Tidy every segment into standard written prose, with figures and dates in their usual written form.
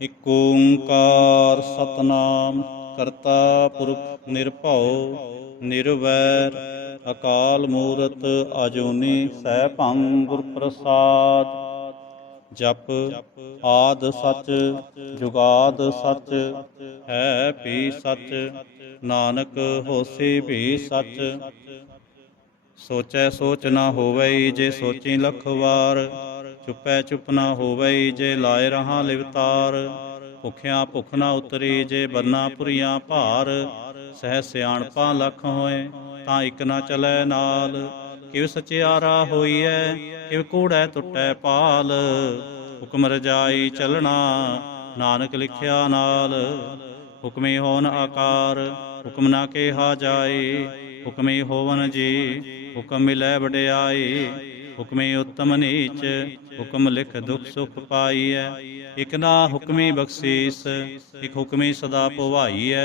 ਇਕ ਓੰਕਾਰ ਸਤਨਾਮ ਕਰਤਾ ਪੁਰਖ ਨਿਰਭਉ ਨਿਰਵੈਰ ਅਕਾਲ ਮੂਰਤ ਅਜੂਨੀ ਸੈਭੰ ਗੁਰ ਪ੍ਰਸਾਦ। ਜਪ ਆਦ ਸਚ ਜੁਗਾਦ ਸਚ ਹੈ ਵੀ ਸਚ, ਨਾਨਕ ਹੋਸੀ ਵੀ ਸਚ। ਸੋਚੈ ਸੋਚ ਨਾ ਹੋਵਈ ਜੇ ਸੋਚੀ ਲੱਖ ਵਾਰ, ਚੁੱਪੈ ਚੁੱਪ ਨਾ ਹੋਵਈ ਜੇ ਲਾਏ ਰਹਾ ਲਿਵਤਾਰ। ਭੁੱਖਿਆਂ ਭੁੱਖ ਨਾ ਉਤਰੀ ਜੇ ਬੰਨਾ ਪੁਰੀਆਂ ਭਾਰ, ਸਹਿ ਸਿਆਣਪਾਂ ਲੱਖ ਹੋਏ ਤਾਂ ਇੱਕ ਨਾ ਚਲੈ ਨਾਲ। ਕਿਵ ਸਚਿਆਰਾ ਹੋਈਐ ਕਿਵ ਕੂੜੈ ਟੁੱਟੈ ਪਾਲ, ਹੁਕਮ ਰਜਾਈ ਚੱਲਣਾ ਨਾਨਕ ਲਿਖਿਆ ਨਾਲ। ਹੁਕਮੀ ਹੋਵਨ ਆਕਾਰ ਹੁਕਮ ਨਾ ਕਿਹਾ ਜਾਏ, ਹੁਕਮੀ ਹੋਵਨ ਜੀ ਹੁਕਮ ਮਿਲੈ ਵਡਿਆਈ। ਹੁਕਮੀ ਉੱਤਮ ਨੀਚ ਹੁਕਮ ਲਿਖ ਦੁਖ ਸੁਖ ਪਾਈਐ, ਇਕ ਨਾ ਹੁਕਮੀ ਬਖਸ਼ੀਸ ਇਕ ਹੁਕਮੀ ਸਦਾ ਭਵਾਈਐ।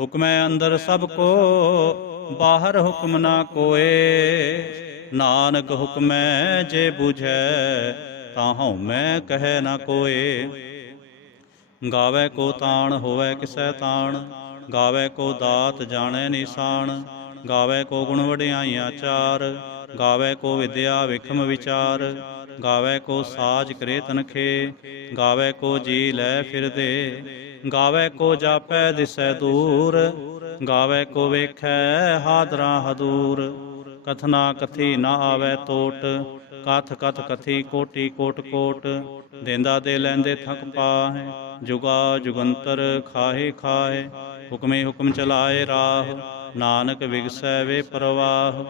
ਹੁਕਮੈ ਅੰਦਰ ਸਭ ਕੋ ਬਾਹਰ ਹੁਕਮ ਨਾ ਕੋਏ, ਨਾਨਕ ਹੁਕਮੈ ਜੇ ਬੁਝੈ ਤਾਂ ਹਉਮੈ ਕਹੈ ਨਾ ਕੋਏ। ਗਾਵੈ ਕੋ ਤਾਣ ਹੋਵੈ ਕਿਸੈ ਤਾਣ, ਗਾਵੈ ਕੋ ਦਾਤ ਜਾਣੈ ਨਿਸ਼ਾਨ। ਗਾਵੈ ਕੋ ਗੁਣ ਵਡਿਆਈਆਂ ਚਾਰ, ਗਾਵੈ ਕੋ ਵਿਦਿਆ ਵਿਖਮ ਵਿਚਾਰ। ਗਾਵੈ ਕੋ ਸਾਜ ਕਰੇ ਤਨਖੇ, ਗਾਵੈ ਕੋ ਜੀ ਲੈ ਫਿਰਦੇ। ਗਾਵੈ ਕੋ ਜਾਪੈ ਦਿਸੈ ਦੂਰ, ਗਾਵੈ ਕੋ ਵੇਖੈ ਹਾਦਰਾ ਹਦੂਰ। ਕਥਨਾ ਕਥੀ ਨਾ ਆਵੈ ਟੋਟ, ਕਥ ਕਥ ਕਥੀ ਕੋਟੀ ਕੋਟ ਕੋਟ। ਦੇਂਦਾ ਦੇ ਲੈਂਦੇ ਥਕ ਪਾਹੇ, ਜੁਗਾ ਜੁਗੰਤਰ ਖਾਹੇ ਖਾਹੇ। ਹੁਕਮੇ ਹੁਕਮ ਚਲਾਏ ਰਾਹ, ਨਾਨਕ ਵਿਗਸੈ ਵੇ ਪ੍ਰਵਾਹ।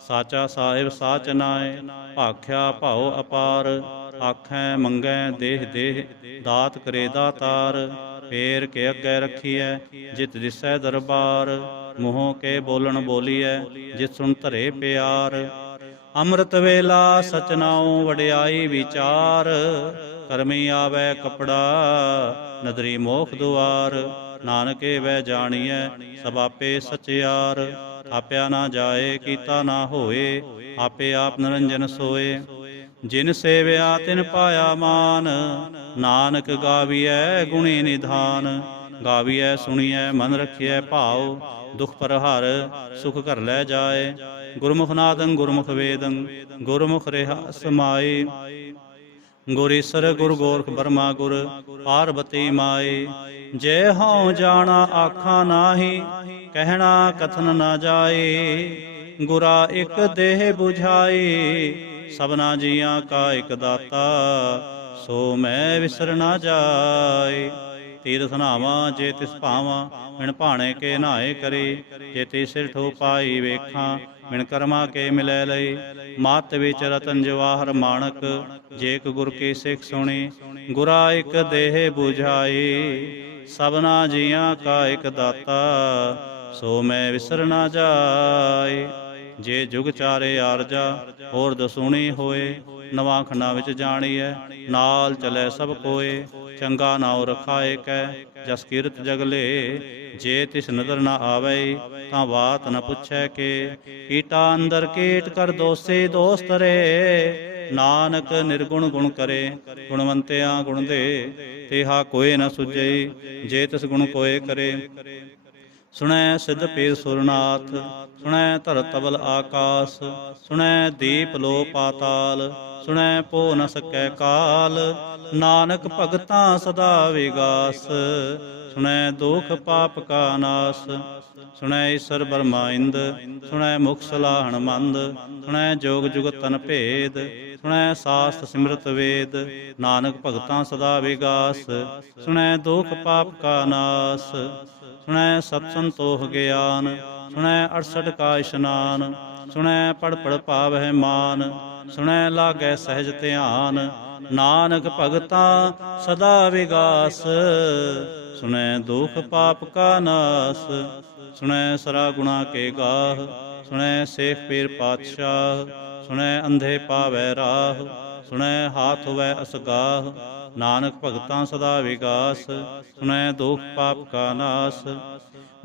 ਸਾਚਾ ਸਾਹਿਬ ਸਾਚ ਨਾਏ, ਭਾਖਿਆ ਭਾਉ ਅਪਾਰ। ਆਖੈ ਮੰਗੈ ਦੇਹ ਦੇਹ, ਦਾਤ ਕਰੇ ਦਾਤਾਰ। ਫੇਰ ਕੇ ਅੱਗੇ ਰੱਖੀਐ ਜਿਤ ਦਿਸੈ ਦਰਬਾਰ, ਮੂੰਹੋਂ ਕੇ ਬੋਲਣ ਬੋਲੀਐ ਜਿਤ ਸੁਣ ਧਰੇ ਪਿਆਰ। ਅੰਮ੍ਰਿਤ ਵੇਲਾ ਸਚ ਨਾਉ ਵਡਿਆਈ ਵਿਚਾਰ, ਕਰਮੀ ਆਵੈ ਕਪੜਾ ਨਦਰੀ ਮੋਖ ਦੁਆਰ। ਨਾਨਕੇ ਵੈ ਜਾਣੀਐ ਸਭ ਆਪੇ ਸਚਿਆਰ, ਆਪਿਆ ਨਾ ਜਾਏ ਕੀਤਾ ਨਾ ਹੋਏ, ਆਪੇ ਆਪ ਨਿਰੰਜਨ ਸੋਏ। ਜਿਨ ਸੇਵਿਆ ਤਿਨ ਪਾਇਆ ਮਾਨ, ਨਾਨਕ ਗਾਵੀਐ ਗੁਣੀ ਨਿਧਾਨ। ਗਾਵੀਐ ਸੁਣੀਐ ਮਨ ਰਖੀਐ ਭਾਉ, ਦੁਖ ਪਰ ਹਰ ਸੁਖ ਘਰ ਲੈ ਜਾਏ। ਗੁਰਮੁਖ ਨਾਦੰ ਗੁਰਮੁਖ ਵੇਦੰ, ਗੁਰਮੁਖ ਰਿਹਾ ਸਮਾਈ। ਗੁਰ ਈਸਰ ਗੁਰ ਗੋਰਖ ਬਰਮਾ ਗੁਰ ਪਾਰਬਤੀ ਮਾਈ। ਜੇ ਹਉ ਜਾਣਾ ਆਖਾਂ ਨਾਹੀ, ਕਹਿਣਾ ਕਥਨ ਨਾ ਜਾਏ। ਗੁਰਾ ਇਕ ਦੇਹ 부ਝਾਈ, ਸਭਨਾ ਜੀਆਂ ਕਾ ਇਕ ਦਾਤਾ। ਸੋ ਮੈਂ ਵਿਸਰ ਨਾ ਜਾਏ। ਤੀਰਥ ਨਾਵਾਂ ਜੇ ਤਿਸ ਭਾਵਾਂ, ਮਿਣ ਭਾਣੇ ਕੇ ਨਹਾਏ ਕਰੀ। ਜੇ ਤੀ ਸਿਰ ਠੋ ਪਾਈ ਵੇਖਾਂ, ਮਿਣ ਕਰਮਾ ਕੇ ਮਿਲੈ ਲਈ। ਮਤ ਵਿੱਚ ਰਤਨ ਜਵਾਹਰ ਮਾਣਕ, ਜੇ ਇਕ ਗੁਰ ਕੀ ਸਿੱਖ ਸੁਣੀ। ਗੁਰਾ ਇਕ ਦੇਹ 부ਝਾਈ, ਸਭਨਾ ਜੀਆਂ ਕਾ ਇਕ ਦਾਤਾ। ਸੋ ਮੈਂ ਵਿਸਰ ਨਾ ਜਾਏ। ਜੇ ਜੁਗ ਚਾਰੇ ਆਰਜਾ ਹੋਰ ਦਸੂਣੀ ਹੋਏ, ਨਵਾਖਣਾ ਵਿੱਚ ਜਾਣੀਐ ਨਾਲ ਚਲੈ ਸਭ ਕੋਏ। ਚੰਗਾ ਨਾਉ ਰਖਾਏ ਕੈ ਜਸ ਕੀਰਤ ਜਗਲੇ, ਜੇ ਤਿਸ ਨਦਰ ਨਾ ਆਵੈ ਤਾਂ ਬਾਤ ਨ ਪੁੱਛੈ ਕੇ। ਕੀਟਾ ਅੰਦਰ ਕੀਟ ਕਰ ਦੋਸੇ ਦੋਸ ਤਰੇ, ਨਾਨਕ ਨਿਰਗੁਣ ਗੁਣ ਕਰੇ ਗੁਣਵੰਤਿਆਂ ਗੁਣ ਦੇ। ਤੇਹਾ ਕੋਏ ਨ ਸੁਝਈ ਜੇ ਤਿਸ ਗੁਣ ਕੋਏ ਕਰੇ। ਸੁਣੈ ਸਿੱਧ ਪੀਰ ਸੁਰਨਾਥ, ਸੁਣੈ ਧਰ ਤਬਲ ਆਕਾਸ। ਸੁਣੈ ਦੀਪ ਲੋ ਪਾਤਾਲ, ਸੁਣੈ ਪੋ ਨ ਸਕੈ ਕਾਲ। ਨਾਨਕ ਭਗਤਾਂ ਸਦਾ ਵਿਗਾਸ, ਸੁਣੈ ਦੁਖ ਪਾਪ ਕਾ ਨਾਸ। ਸੁਣੈ ਈਸਰ ਬਰਮਾ ਇੰਦ, ਸੁਣੈ ਮੁਖ ਸਲਾਹਣ ਮੰਦ। ਸੁਣੈ ਜੋਗ ਜੁਗਤ ਤਨ ਭੇਦ, ਸੁਣੈ ਸਾਸਤ ਸਿਮਰਤ ਵੇਦ। ਨਾਨਕ ਭਗਤਾਂ ਸਦਾ ਵਿਗਾਸ, ਸੁਣੈ ਦੁਖ ਪਾਪ ਕਾ ਨਾਸ। ਸੁਣੈ ਸਤ ਸੰਤੋਖ ਗਿਆਨ, ਸੁਣੈ 68 ਕਾ ਇਸ਼ਨਾਨ। ਸੁਣੈ ਪੜ ਪੜ ਭਾਵਹਿ ਮਾਨ, ਸੁਣੈ ਲਾਗੈ ਸਹਿਜ ਧਿਆਨ। ਨਾਨਕ ਭਗਤਾਂ ਸਦਾ ਵਿਗਾਸ, ਸੁਣੈ ਦੁਖ ਪਾਪ ਕਾ ਨਾਸ। ਸੁਣੈ ਸਰਾ ਗੁਣਾ ਕੇ ਗਾਹ, ਸੁਣੈ ਸੇਖ ਪੀਰ ਪਾਤਸ਼ਾਹ। ਸੁਣੈ ਅੰਧੇ ਪਾਵੈ ਰਾਹ, ਸੁਣੈ ਹਾਥ ਹੋਵੈ ਅਸਗਾਹ। ਨਾਨਕ ਭਗਤਾਂ ਸਦਾ ਵਿਗਾਸ, ਸੁਣੈ ਦੁਖ ਪਾਪ ਕਾ ਨਾਸ।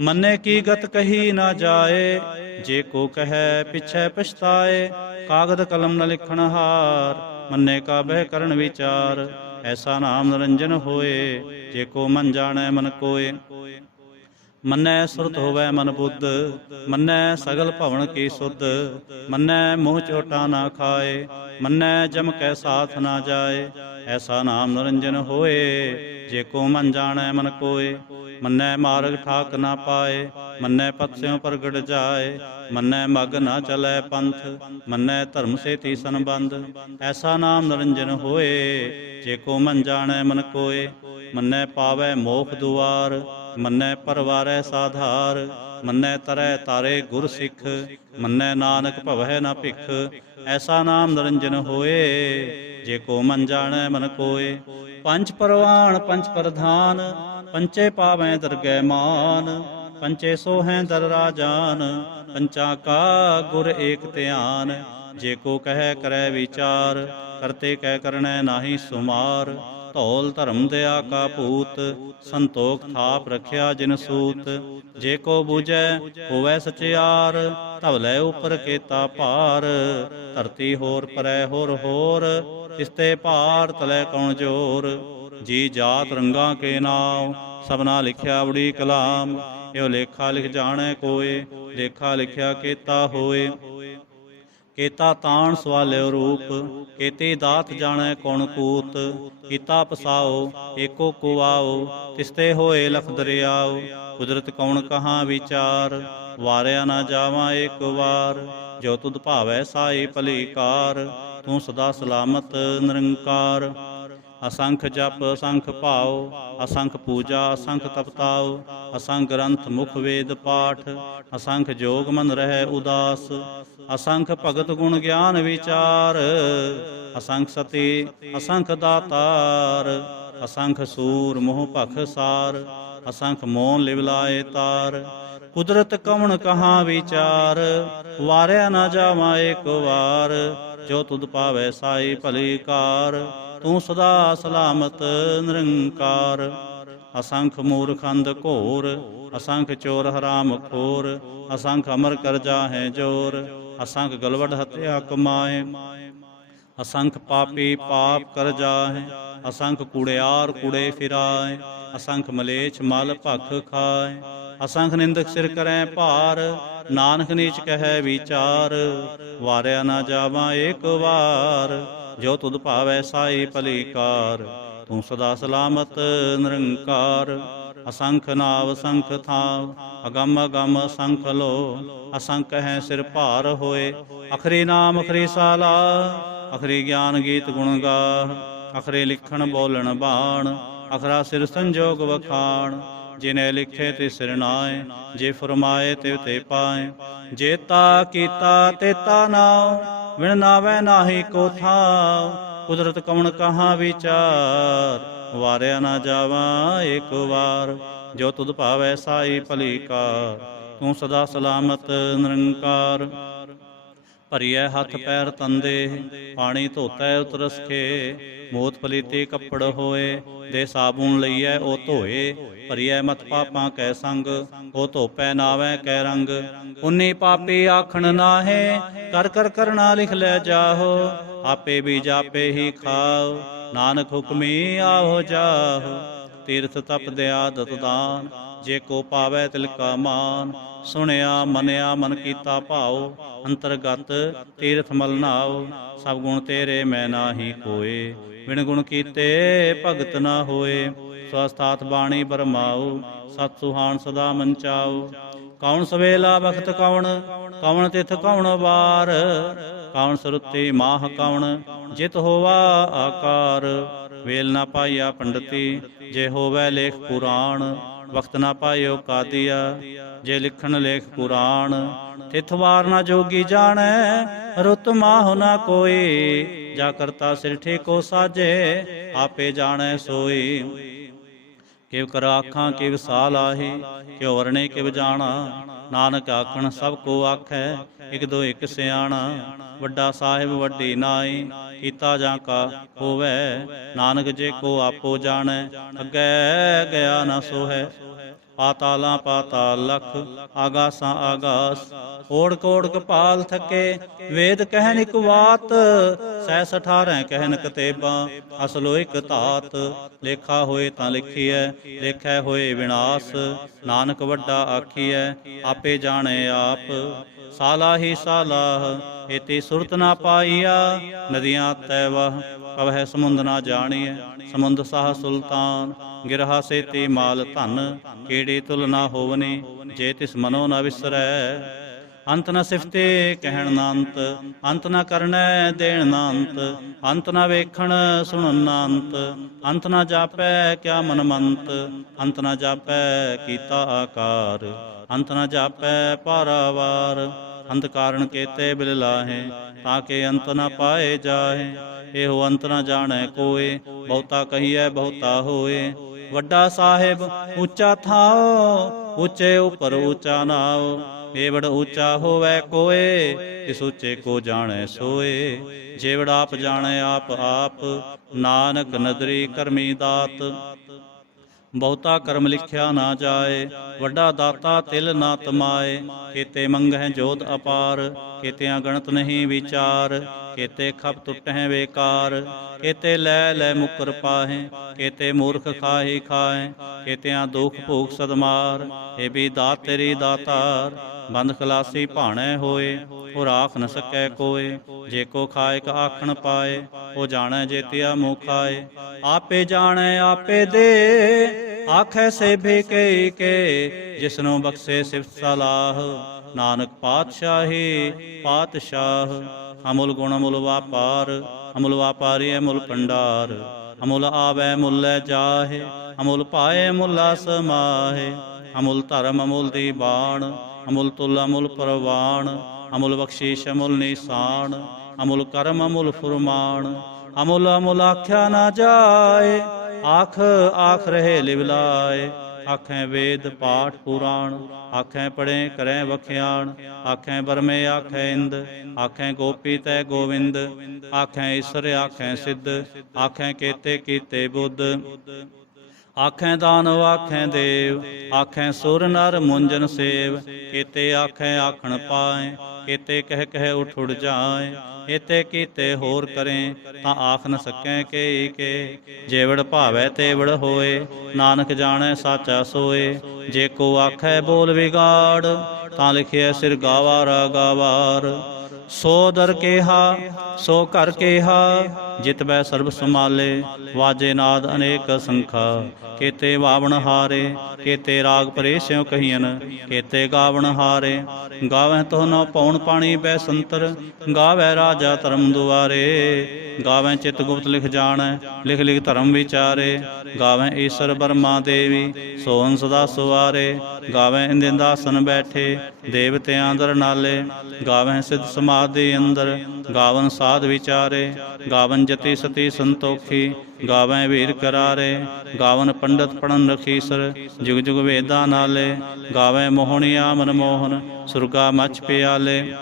ਮੰਨੇ ਕੀ ਗਤ ਕਹੀ ਨਾ ਜਾਏ, ਜੇ ਕੋ ਕਹੈ ਪਿਛੈ ਪਛਤਾਏ। ਕਾਗਦ ਕਲਮ ਨ ਲਿਖਣ ਹਾਰ, ਮੰਨੇ ਕਾ ਬਹਿ ਕਰਨ ਵਿਚਾਰ। ਐਸਾ ਨਾਮ ਨਿਰੰਜਨ ਹੋਏ। ਜੇ ਕੋ ਮਨ ਜਾਣੈ ਮਨ ਕੋਏ, ਮੰਨੈ ਸੁਰਤ ਹੋਵੈ ਮਨ ਬੁੱਧ, ਮੰਨੈ ਸਗਲ ਭਵਨ ਕੀ ਸੁਧ, ਮੰਨੈ ਮੋਹ ਚੋਟਾ ਨਾ ਖਾਏ, ਮੰਨੈ ਜਮ ਕੈ ਸਾਥ ਨਾ ਜਾਏ। ਐਸਾ ਨਾਮ ਨਿਰੰਜਨ ਹੋਏ। ਜੇ ਕੋ ਮਨ ਜਾਣੈ ਮਨ ਕੋਏ, ਮੰਨੈ ਮਾਰਗ ਠਾਕ ਨਾ ਪਾਏ, ਮੰਨੈ ਪਥਿਓਂ ਪ੍ਰਗਟ ਜਾਏ, ਮੰਨੈ ਮਗ ਨਾ ਚਲੈ ਪੰਥ, ਮੰਨੈ ਧਰਮ ਸੇਤੀ ਸੰਬੰਧ। ਐਸਾ ਨਾਮ ਨਿਰੰਜਨ ਹੋਏ। ਜੇ ਕੋ ਮਨ ਜਾਣੈ ਮਨ ਕੋਏ, ਮੰਨੈ ਪਾਵੈ ਮੋਖ ਦੁਆਰ, ਮੰਨੈ ਪਰਵਾਰੈ ਸਾਧਾਰ, ਮੰਨੈ ਤਰੈ ਤਾਰੇ ਗੁਰ ਸਿੱਖ, ਮੰਨੈ ਨਾਨਕ ਭਵੈ ਨਾ ਭਿਖ। ਐਸਾ ਨਾਮ ਨਿਰੰਜਨ ਹੋਏ। ਜੇ ਕੋ ਮਨ ਜਾਣੈ ਮਨ ਕੋਏ, ਪੰਚ ਪਰਵਾਣ ਪੰਚ ਪ੍ਰਧਾਨ, ਪੰਚੇ ਪਾਵੈ ਦਰਗਹਿ ਮਾਨ, ਪੰਚੇ ਸੋਹੈ ਦਰ ਰਾਜਾਨ, ਪੰਚਾ ਕਾ ਗੁਰ ਏਕ ਧਿਆਨ। ਜੇ ਕੋ ਕਹਿ ਕਰੈ ਵਿਚਾਰ, ਕਰਤੇ ਕਹਿ ਕਰਣੈ ਨਾਹੀ ਸੁਮਾਰ। ਧੌਲ ਧਰਮ ਦਇਆ ਕਾ ਭੂਤ, ਸੰਤੋਖ ਥਾਪ ਰਖਿਆ ਜਿਨ ਸੂਤ। ਜੇ ਕੋ ਬੂਝੈ ਹੋਵੈ ਸਚਿਆਰ, ਧਵਲੇ ਉਪਰ ਕੇਤਾ ਭਾਰ। ਧਰਤੀ ਹੋਰ ਪਰੈ ਹੋਰ ਹੋਰ, ਤਿਸਤੇ ਭਾਰ ਤਲੈ ਕੌਣ ਜੋਰ। ਜੀ ਜਾਤ ਰੰਗਾਂ ਕੇ ਨਾਮ, ਸਭਨਾ ਲਿਖਿਆ ਬੜੀ ਕਲਾਮ। ਇਹੋ ਲੇਖਾ ਲਿਖ ਜਾਣੈ ਕੋਏ, ਲੇਖਾ ਲਿਖਿਆ ਕੇਤਾ ਹੋਏ। ਕੇਤਾ ਤਾਣ ਸਵਾਲਿਓ ਰੂਪ, ਕੇਤੀ ਦਾਤ ਜਾਣੈ ਕੌਣ ਕੂਤ। ਕੀਤਾ ਪਸਾਓ ਏਕੋ ਕੁਆਓ, ਤਿਸਤੇ ਹੋਏ ਲਖ ਦਰਿਆਓ। ਕੁਦਰਤ ਕੌਣ ਕਹਾਂ ਵਿਚਾਰ, ਵਾਰਿਆ ਨਾ ਜਾਵਾਂ ਏਕ ਵਾਰ। ਜੋ ਤੁਧ ਭਾਵੈ ਸਾਈ ਭਲੀ ਕਾਰ, ਤੂੰ ਸਦਾ ਸਲਾਮਤ ਨਿਰੰਕਾਰ। ਅਸੰਖ ਜਪ ਅਸੰਖ ਭਾਉ, ਅਸੰਖ ਪੂਜਾ ਅਸੰਖ ਤਪਤਾਉ। ਅਸੰਖ ਗ੍ਰੰਥ ਮੁਖ ਵੇਦ ਪਾਠ, ਅਸੰਖ ਜੋਗ ਮਨ ਰਹਿ ਉਦਾਸ। ਅਸੰਖ ਭਗਤ ਗੁਣ ਗਿਆਨ ਵਿਚਾਰ, ਅਸੰਖ ਸਤੀ ਅਸੰਖ ਦਾਤਾਰ। ਅਸੰਖ ਸੂਰ ਮੋਹ ਭਖ ਸਾਰ, ਅਸੰਖ ਮੋਨ ਲਿਵ ਲਾਏ ਤਾਰ। ਕੁਦਰਤ ਕਵਣ ਕਹਾਂ ਵਿਚਾਰ, ਵਾਰਿਆ ਨਾ ਜਾਵਾਂ ਏਕ ਵਾਰ। ਜੋ ਤੁਧ ਪਾਵੈ ਸਾਈ ਭਲੀ ਕਾਰ, ਤੂੰ ਸਦਾ ਸਲਾਮਤ ਨਿਰੰਕਾਰ। ਅਸੰਖ ਮੂਰਖ ਅੰਧ ਘੋਰ, ਅਸੰਖ ਚੋਰ ਹਰਾਮ ਖੋਰ। ਅਸੰਖ ਅਮਰ ਕਰਜਾ ਹੈ ਜੋਰ, ਅਸੰਖ ਗਲਵਡ ਹਤਿਆ ਕਮਾਏ। ਅਸੰਖ ਪਾਪੀ ਪਾਪ ਕਰ ਜਾਹੇ, ਅਸੰਖ ਕੂੜਿਆਰ ਕੂੜੇ ਫਿਰਾਏ। ਅਸੰਖ ਮਲੇਛ ਮਲ ਭਖ ਖਾਏ, ਅਸੰਖ ਨਿੰਦਕ ਸਿਰ ਕਰੈ ਭਾਰ। ਨਾਨਕ ਨੀਚ ਕਹੈ ਵਿਚਾਰ, ਵਾਰਿਆ ਨਾ ਜਾਵਾਂ ਏਕ ਵਾਰ। ਜੋ ਤੁਧ ਭਾਵੈ ਸਾਈ ਭਲੀ ਕਾਰ, ਤੂੰ ਸਦਾ ਸਲਾਮਤ ਨਿਰੰਕਾਰ। ਅਸੰਖ ਨਾਵ ਅਸੰਖ ਥਾਵ, ਅਗੰਮ ਅਗੰਮ ਅਸੰਖ ਲੋ। ਅਸੰਖ ਹੈ ਸਿਰ ਭਾਰ ਹੋਏ, ਅਖਰੀ ਨਾਮ ਅਖਰੀ ਸਾਲਾ। ਅਖਰੀ ਗਿਆਨ ਗੀਤ ਗੁਣ ਗਾਹ, ਅਖਰੇ ਲਿਖਣ ਬੋਲਣ ਬਾਣ। ਅਖਰਾ ਸਿਰ ਸੰਜੋਗ ਵਖਾਣ, ਜਿਨੇ ਲਿਖੇ ਤੇ ਸਿਰ ਨਾਏ। ਜੇ ਫਰਮਾਏ ਤਿਵ ਤੇ ਪਾਏ, ਜੇਤਾ ਕੀਤਾ ਤੇਤਾ ਨਾਉ। ਵਿਣ ਨਾਵੈ ਨਾਹੀ ਕੋ ਥਾਉ, ਕੁਦਰਤ ਕਵਣ ਕਹਾਂ ਵਿਚਾਰ। ਵਾਰਿਆ ਨਾ ਜਾਵਾਂ ਏਕ ਵਾਰ। ਜੋ ਤੁਧ ਭਾਵੈ ਸਾਈ ਭਲੀ ਕਾਰ, ਤੂੰ ਸਦਾ ਸਲਾਮਤ ਨਿਰੰਕਾਰ। ਭਰੀਐ ਹੱਥ ਪੈਰ ਤੰਦੇ, ਪਾਣੀ ਧੋਤੈ ਉਤਰਸ ਕੇ। ਮੋਤ ਪਲੀਤੇ ਕੱਪੜ ਹੋਏ, ਦੇ ਸਾਬੂਨ ਲਈਐ ਉਹ ਧੋਏ। ਭਰੀਐ ਮਤ ਪਾਪਾਂ ਕੈ ਸੰਗ, ਉਹ ਧੋਪੈ ਨਾਵੈ ਕੈ ਰੰਗ। ਪੁੰਨੀ ਪਾਪੀ ਆਖਣ ਨਾਹੇ, ਕਰ ਕਰ ਕਰਣਾ ਲਿਖ ਲੈ ਜਾਹੋ। ਆਪੇ ਬੀਜ ਆਪੇ ਹੀ ਖਾਓ, ਨਾਨਕ ਹੁਕਮੀ ਆਹੋ ਜਾਹੋ। ਤੀਰਥ ਤਪ ਦਇਆ ਦਤ ਦਾਨ, ਜੇ ਕੋ ਪਾਵੈ ਤਿਲ ਕਾ ਮਾਨ। ਸੁਣਿਆ ਮੰਨਿਆ ਮਨ ਕੀਤਾ ਭਾਉ, ਅੰਤਰਗਤ ਤੀਰਥ ਮਲ ਨਾਉ। ਸਭ ਗੁਣ ਤੇਰੇ ਮੈਂ ਨਾਹੀ ਕੋਏ, ਬਿਨ ਗੁਣ ਕੀਤੇ ਭਗਤ ਨਾ ਹੋਏ। ਸਵਸਥਾਤ ਬਾਣੀ ਬਰਮਾਉ, ਸਤ ਸੁਹਾਣ ਸਦਾ ਮੰਚਾਉ। ਕੌਣ ਸਵੇਲਾ ਬਖਤ ਕੌਣ, ਕੌਣ ਤਿਥ ਕੌਣ ਵਾਰ। ਕੌਣ ਸਰੁੱਤੀ ਮਾਹ ਕੌਣ, ਜਿਤ ਹੋਵਾ ਆਕਾਰ। ਵੇਲ ਨਾ ਪਾਈਆ ਪੰਡਤੀ, ਜੇ ਹੋਵੈ ਲੇਖ ਪੁਰਾਣ। ਵਕਤ ਨਾ ਪਾਇਓ ਕਾਦੀਆ, ਜੇ ਲਿਖਣ ਲੇਖ ਪੁਰਾਣ। ਤਿਥ ਵਾਰ ਨਾ ਜੋਗੀ ਜਾਣੈ, ਰੁੱਤ ਮਾਹੁ ਨਾ ਕੋਈ। ਜਾ ਕਰਤਾ ਸਿਰ ਠੇਕੋ ਸਾਜੇ, ਆਪੇ ਜਾਣੈ ਸੋਈ। ਕਿਵ ਕਰ ਆਖਾਂ ਕਿਵ ਸਾਲ ਆਹੀ, ਕਿਉ ਵਰਣੇ ਕਿਵ ਜਾਣਾ। ਨਾਨਕ ਆਖਣ ਸਭ ਕੋ ਆਖੈ, ਇਕ ਦੋ ਇਕ ਸਿਆਣਾ। ਵੱਡਾ ਸਾਹਿਬ ਵੱਡੀ ਨਾਈ, ਕੀਤਾ ਜਾਂ ਕਾ ਹੋਵੈ। ਨਾਨਕ ਜੇ ਕੋ ਆਪੋ ਜਾਣੈ, ਅੱਗੇ ਗਿਆ ਨਾ ਸੋਹੈ। ਪਾਤਾਲਾਂ ਪਾਤਾਲ ਲਖ, ਆਗਾਸਾਂ ਆਗਾਸ। ਓੜਕ ਓੜਕ ਪਾਲ ਥਕੇ, ਵੇਦ ਕਹਿਨ ਇਕ ਵਾਤ, ਸਹਿ 18 ਕਹਿਨ ਕਤੇਬਾਂ, ਅਸਲੋ ਇਕ ਧਾਤ। ਲੇਖਾ ਹੋਏ ਤਾਂ ਲਿਖੀਐ, ਲੇਖੈ ਹੋਏ ਵਿਨਾਸ਼, ਨਾਨਕ ਵੱਡਾ ਆਖੀਐ, ਆਪੇ ਜਾਣੈ ਆਪ। ਸਾਲਾ ਹੀ ਸਾਲਾਹ ਏਤੀ ਸੁਰਤ ਨਾ ਪਾਈਆ, ਨਦੀਆਂ ਤੈ ਵਹ ਕਵਹਿ ਸਮੁੰਦ ਨਾ ਜਾਣੀਐ। ਸਮੁੰਦ ਸਾਹ ਸੁਲਤਾਨ, ਗਿਰਹਾ ਸੇਤੀ ਮਾਲ ਧਨ, ਕੀੜੀ ਤੁਲ ਨਾ ਹੋਵਨੀ, ਜੇ ਤਿਸ ਮਨੋ ਨ ਵਿਸਰੈ। ਅੰਤ ਨ ਸਿਫਤੇ ਕਹਿਣ ਨਾ ਅੰਤ, ਅੰਤ ਨ ਕਰਨੈ ਦੇਣ ਨਾ ਅੰਤ, ਅੰਤ ਨ ਵੇਖਣ ਸੁਣਨ ਨਾ ਅੰਤ, ਅੰਤ ਨ ਜਾਪੈ ਕਿਆ ਮਨ ਮੰਤ, ਅੰਤ ਨ ਜਾਪੈ ਕੀਤਾ ਆਕਾਰ, ਅੰਤ ਨ ਜਾਪੈ ਪਾਰਾਵਾਰ। ਅੰਤ ਕਾਰਨ ਕੇਤੇ ਬਿਲ ਲਾਹੇ, ਤਾਂ ਕੇ ਅੰਤ ਨ ਪਾਏ ਜਾਹੇ। ਇਹੋ ਅੰਤ ਨ ਜਾਣੈ ਕੋਏ, ਬਹੁਤਾ ਕਹੀਐ ਬਹੁਤਾ ਹੋਏ। ਵੱਡਾ ਸਾਹਿਬ ਉੱਚਾ ਥਾਓ, ਉੱਚੇ ਉੱਪਰ ਉੱਚਾ ਨਾਉ। ਏਵੜ ਉੱਚਾ ਹੋਵੈ ਕੋਏ, ਇਸ ਉੱਚੇ ਕੋ ਜਾਣੈ ਸੋਏ। ਜੇਵੜ ਆਪ ਜਾਣੈ ਆਪ ਆਪ, ਨਾਨਕ ਨਦਰੀ ਕਰਮੀ ਦਾਤ। ਬਹੁਤਾ ਕਰਮ ਲਿਖਿਆ ਨਾ ਜਾਏ, ਵੱਡਾ ਦਾਤਾ ਤਿਲ ਨਾ ਤਮਾਏ। ਕੇਤੇ ਮੰਗਹਿ ਜੋਤ ਅਪਾਰ, ਕੇਤਿਆਂ ਗਣਤ ਨਹੀਂ ਵਿਚਾਰ। ਕੇਤੇ ਖਪ ਟੁੱਟਹਿ ਬੇਕਾਰ, ਕੇਤੇ ਲੈ ਲੈ ਮੁਕਰ ਪਾਹੇ। ਕੇਤੇ ਮੂਰਖ ਖਾਹੀ ਖਾਏ, ਕੇਤਿਆਂ ਦੁਖ ਭੋਗ ਸਦਮਾਰ। ਏ ਵੀ ਦਾਤ ਤੇਰੀ ਦਾਤਾਰ, ਬੰਦ ਖਲਾਸੀ ਭਾਣੈ ਹੋਏ। ਉਹ ਰਾਖ ਨ ਸਕੈ ਕੋਏ, ਜੇ ਕੋ ਖਾਇਕ ਆਖਣ ਪਾਏ। ਉਹ ਜਾਣੈ ਜੇਤਿਆ ਮੂੰਹ ਖਾਏ, ਆਪੇ ਜਾਣੈ ਆਪੇ ਦੇ। ਆਖੈ ਸੇਭੇ ਕਈ ਕੇ, ਜਿਸਨੂੰ ਬਖਸ਼ੇ ਸਿਫਤ ਸਲਾਹ। ਨਾਨਕ ਪਾਤਸ਼ਾਹੀ ਪਾਤਸ਼ਾਹ, ਅਮੁਲ ਗੁਣ ਅਮੁਲ ਵਾਪਾਰ। ਅਮੁਲ ਵਾਪਾਰੀ ਅਮੁਲ ਭੰਡਾਰ, ਅਮੁਲ ਆਵੈ ਮੁੱਲੈ ਜਾਹੇ। ਅਮੁਲ ਪਾਏ ਮੁੱਲਾ ਸਮਾਹੇ, ਅਮੁਲ ਧਰਮ ਅਮੁਲ ਦੀਬਾਨ। ਅਮੁਲ ਤੁਲ ਅਮੁਲ ਪ੍ਰਵਾਨ, ਅਮੁਲ ਬਖਸ਼ੀਸ਼ ਅਮੁਲ ਨਿਸ਼ਾਨ। ਅਮੁਲ ਕਰਮ ਅਮੁਲ ਫੁਰਮਾਨ, ਅਮੁਲ ਅਮੁਲ ਆਖਿਆ ਨਾ ਜਾਏ। ਆਖ ਆਖ ਰਹੇ ਲਿਵਲਾਏ, ਆਖੈ ਵੇਦ ਪਾਠ ਪੁਰਾਣ। ਆਖੈ ਪੜ੍ਹੇ ਕਰੈ ਵਖਿਆਣ, ਆਖੈ ਬਰਮੇ ਆਖੈ ਇੰਦ। ਆਖੈ ਗੋਪੀ ਤੈ ਗੋਵਿੰਦ, ਆਖੈ ਈਸਰ ਆਖੈ ਸਿੱਧ। ਆਖੈ ਕੇਤੇ ਕੀਤੇ ਬੁੱਧ, ਆਖੈ ਦਾਨਵ ਆਖੈ ਦੇਵ। ਆਖੈ ਸੁਰ ਨਰ ਮੁੰਜਨ ਸੇਵ, ਕੇਤੇ ਆਖੈ ਆਖਣ ਪਾਏ। ਕੇਤੇ ਕਹਿ ਕਹਿ ਉਠ ਉੜ ਜਾਏ, ਏਤੇ ਕੀਤੇ ਹੋਰ ਕਰੇ। ਤਾਂ ਆਖ ਨ ਸਕੈ ਕੇ ਕੇ, ਜੇਵੜ ਭਾਵੈ ਤੇਵੜ ਹੋਏ। ਨਾਨਕ ਜਾਣੈ ਸਾਚਾ ਸੋਏ, ਜੇ ਕੋ ਆਖੈ ਬੋਲ ਵਿਗਾੜ। ਤਾਂ ਲਿਖਿਆ ਸਿਰ ਗਾਵਾਰਾ ਗਾਵਾਰ। ਸੋ ਦਰ ਕੇਹਾ ਸੋ ਘਰ ਕੇਹਾ, ਜਿਤਬੈ ਸਰਬ ਸਮਾਲੇ। ਵਾਜੇ ਨਾਦ ਅਨੇਕ ਸੰਖਾ, ਕੇਤੇ ਵਾਵਣ ਹਾਰੇ। ਕੇਤੇ ਰਾਗ ਪਰੇ ਸਿਉ ਕਹੀਨ, ਕੇਤੇ ਗਾਵਣ ਹਾਰੇ। ਗਾਵਹਿ ਤੋ ਨ ਪਉਣ ਪਾਣੀ ਬੈ ਸੰਤਰ, ਗਾਵੈ ਰਾਜਾ ਧਰਮ ਦੁਆਰੇ। ਗਾਵੈ ਚਿਤ ਗੁਪਤ ਲਿਖ ਜਾਣੈ, ਲਿਖ ਲਿਖ ਧਰਮ ਵਿਚਾਰੇ। ਗਾਵੈ ਈਸਰ ਬਰਮਾ ਦੇਵੀ, ਸੋਹਨ ਸਦਾ ਸੁਵਾਰੇ। ਗਾਵੈ ਇੰਦਿੰਦਾਸਨ ਬੈਠੇ, ਦੇਵਤਿਆਂ ਦਰ ਨਾਲੇ। ਗਾਵੈ ਸਿਧ ਸਮਾਧੀ ਅੰਦਰ, ਗਾਵਨ ਸਾਧ ਵਿਚਾਰੇ। ਗਾਵਨ ਜਤੀ ਸਤੀ ਸੰਤੋਖੀ, ਗਾਵੈ ਵੀਰ ਕਰਾਰੇ। ਗਾਵਨ ਪੰਡਤ ਪੜਨ ਰਖੀਸਰ, ਜੁਗ ਜੁਗ ਵੇਦਾਂ ਨਾਲੇ। ਗਾਵੈ ਮੋਹਣੀਆ ਮਨ ਮੋਹਨ, ਸੁਰਗਾ ਮਛ ਪਿਆਲੇ।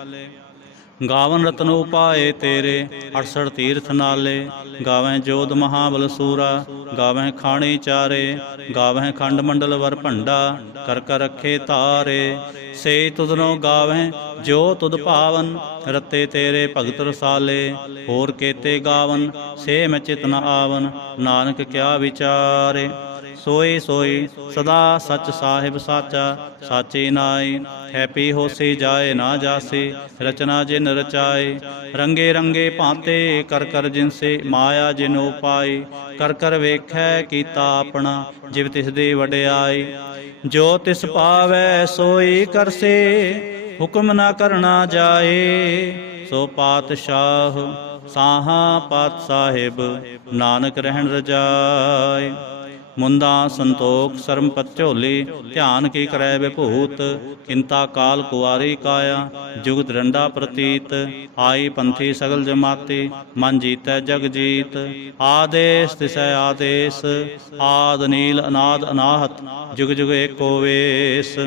ਗਾਵਨ ਰਤਨ ਉਪਾਏ ਤੇਰੇ, 68 ਤੀਰਥ ਨਾਲੇ। ਗਾਵੈ ਜੋਧ ਮਹਾਬਲ ਸੂਰਾ, ਗਾਵੈ ਖਾਣੀ ਚਾਰੇ। ਗਾਵੈ ਖੰਡ ਮੰਡਲ ਵਰ ਭੰਡਾ, ਕਰ ਕਰ ਰੱਖੇ ਤਾਰੇ। ਸੇ ਤੁਧਨੋ ਗਾਵੈ ਜੋ ਤੁਧ ਭਾਵਨ, ਰਤੇ ਤੇਰੇ ਭਗਤ ਰਸਾਲੇ। ਹੋਰ ਕੇਤੇ ਗਾਵਨ ਸੇ ਮੈਂ ਚਿਤ ਨ ਆਵਨ, ਨਾਨਕ ਕਿਆ ਵਿਚਾਰੇ। ਸੋਈ ਸੋਈ ਸਦਾ ਸੱਚ ਸਾਹਿਬ ਸਾਚਾ, ਸਾਚੀ ਨਾਈ। ਹੈਪੀ ਹੋਸੀ ਜਾਏ ਨਾ ਜਾਸੀ, ਰਚਨਾ ਜਿਨ ਰਚਾਏ। ਰੰਗੇ ਰੰਗੇ ਭਾਂਤੇ ਕਰ ਕਰ ਜਿਨਸੇ, ਮਾਇਆ ਜਿਨ ਉਪਾਈ। ਕਰ ਕਰ ਵੇਖੈ ਕੀਤਾ ਆਪਣਾ, ਜਿਵ ਤਿਸ ਦੀ ਵਡਿਆਈ। ਜੋ ਤਿਸ ਪਾਵੈ ਸੋਈ ਕਰਸੇ, ਹੁਕਮ ਨਾ ਕਰਨਾ ਜਾਏ। ਸੋ ਪਾਤਸ਼ਾਹ ਸਾਹਾ ਪਾਤ ਸਾਹਿਬ, ਨਾਨਕ ਰਹਿਣ ਰਜਾਏ। ਮੁੰਦਾ ਸੰਤੋਖ ਸਰਮਪਤ ਝੋਲੀ, ਧਿਆਨ ਕੀ ਕਰੈ ਵਿਭੂਤ। ਕਿੰਤਾ ਕਾਲ ਕੁਆਰੀ ਕਾਇਆ, ਜੁਗਤ ਰੰਡਾ ਪ੍ਰਤੀਤ। ਆਈ ਪੰਥੀ ਸਗਲ ਜਮਾਤੀ, ਮਨ ਜੀਤੈ ਜਗ ਜੀਤ। ਆਦੇਸ ਤਿਸੈ ਆਦੇਸ, ਆਦ ਨੀਲ ਅਨਾਦ ਅਨਾਹਤ। ਜੁਗ ਜੁਗ ਏਕੋ ਵੇਸ।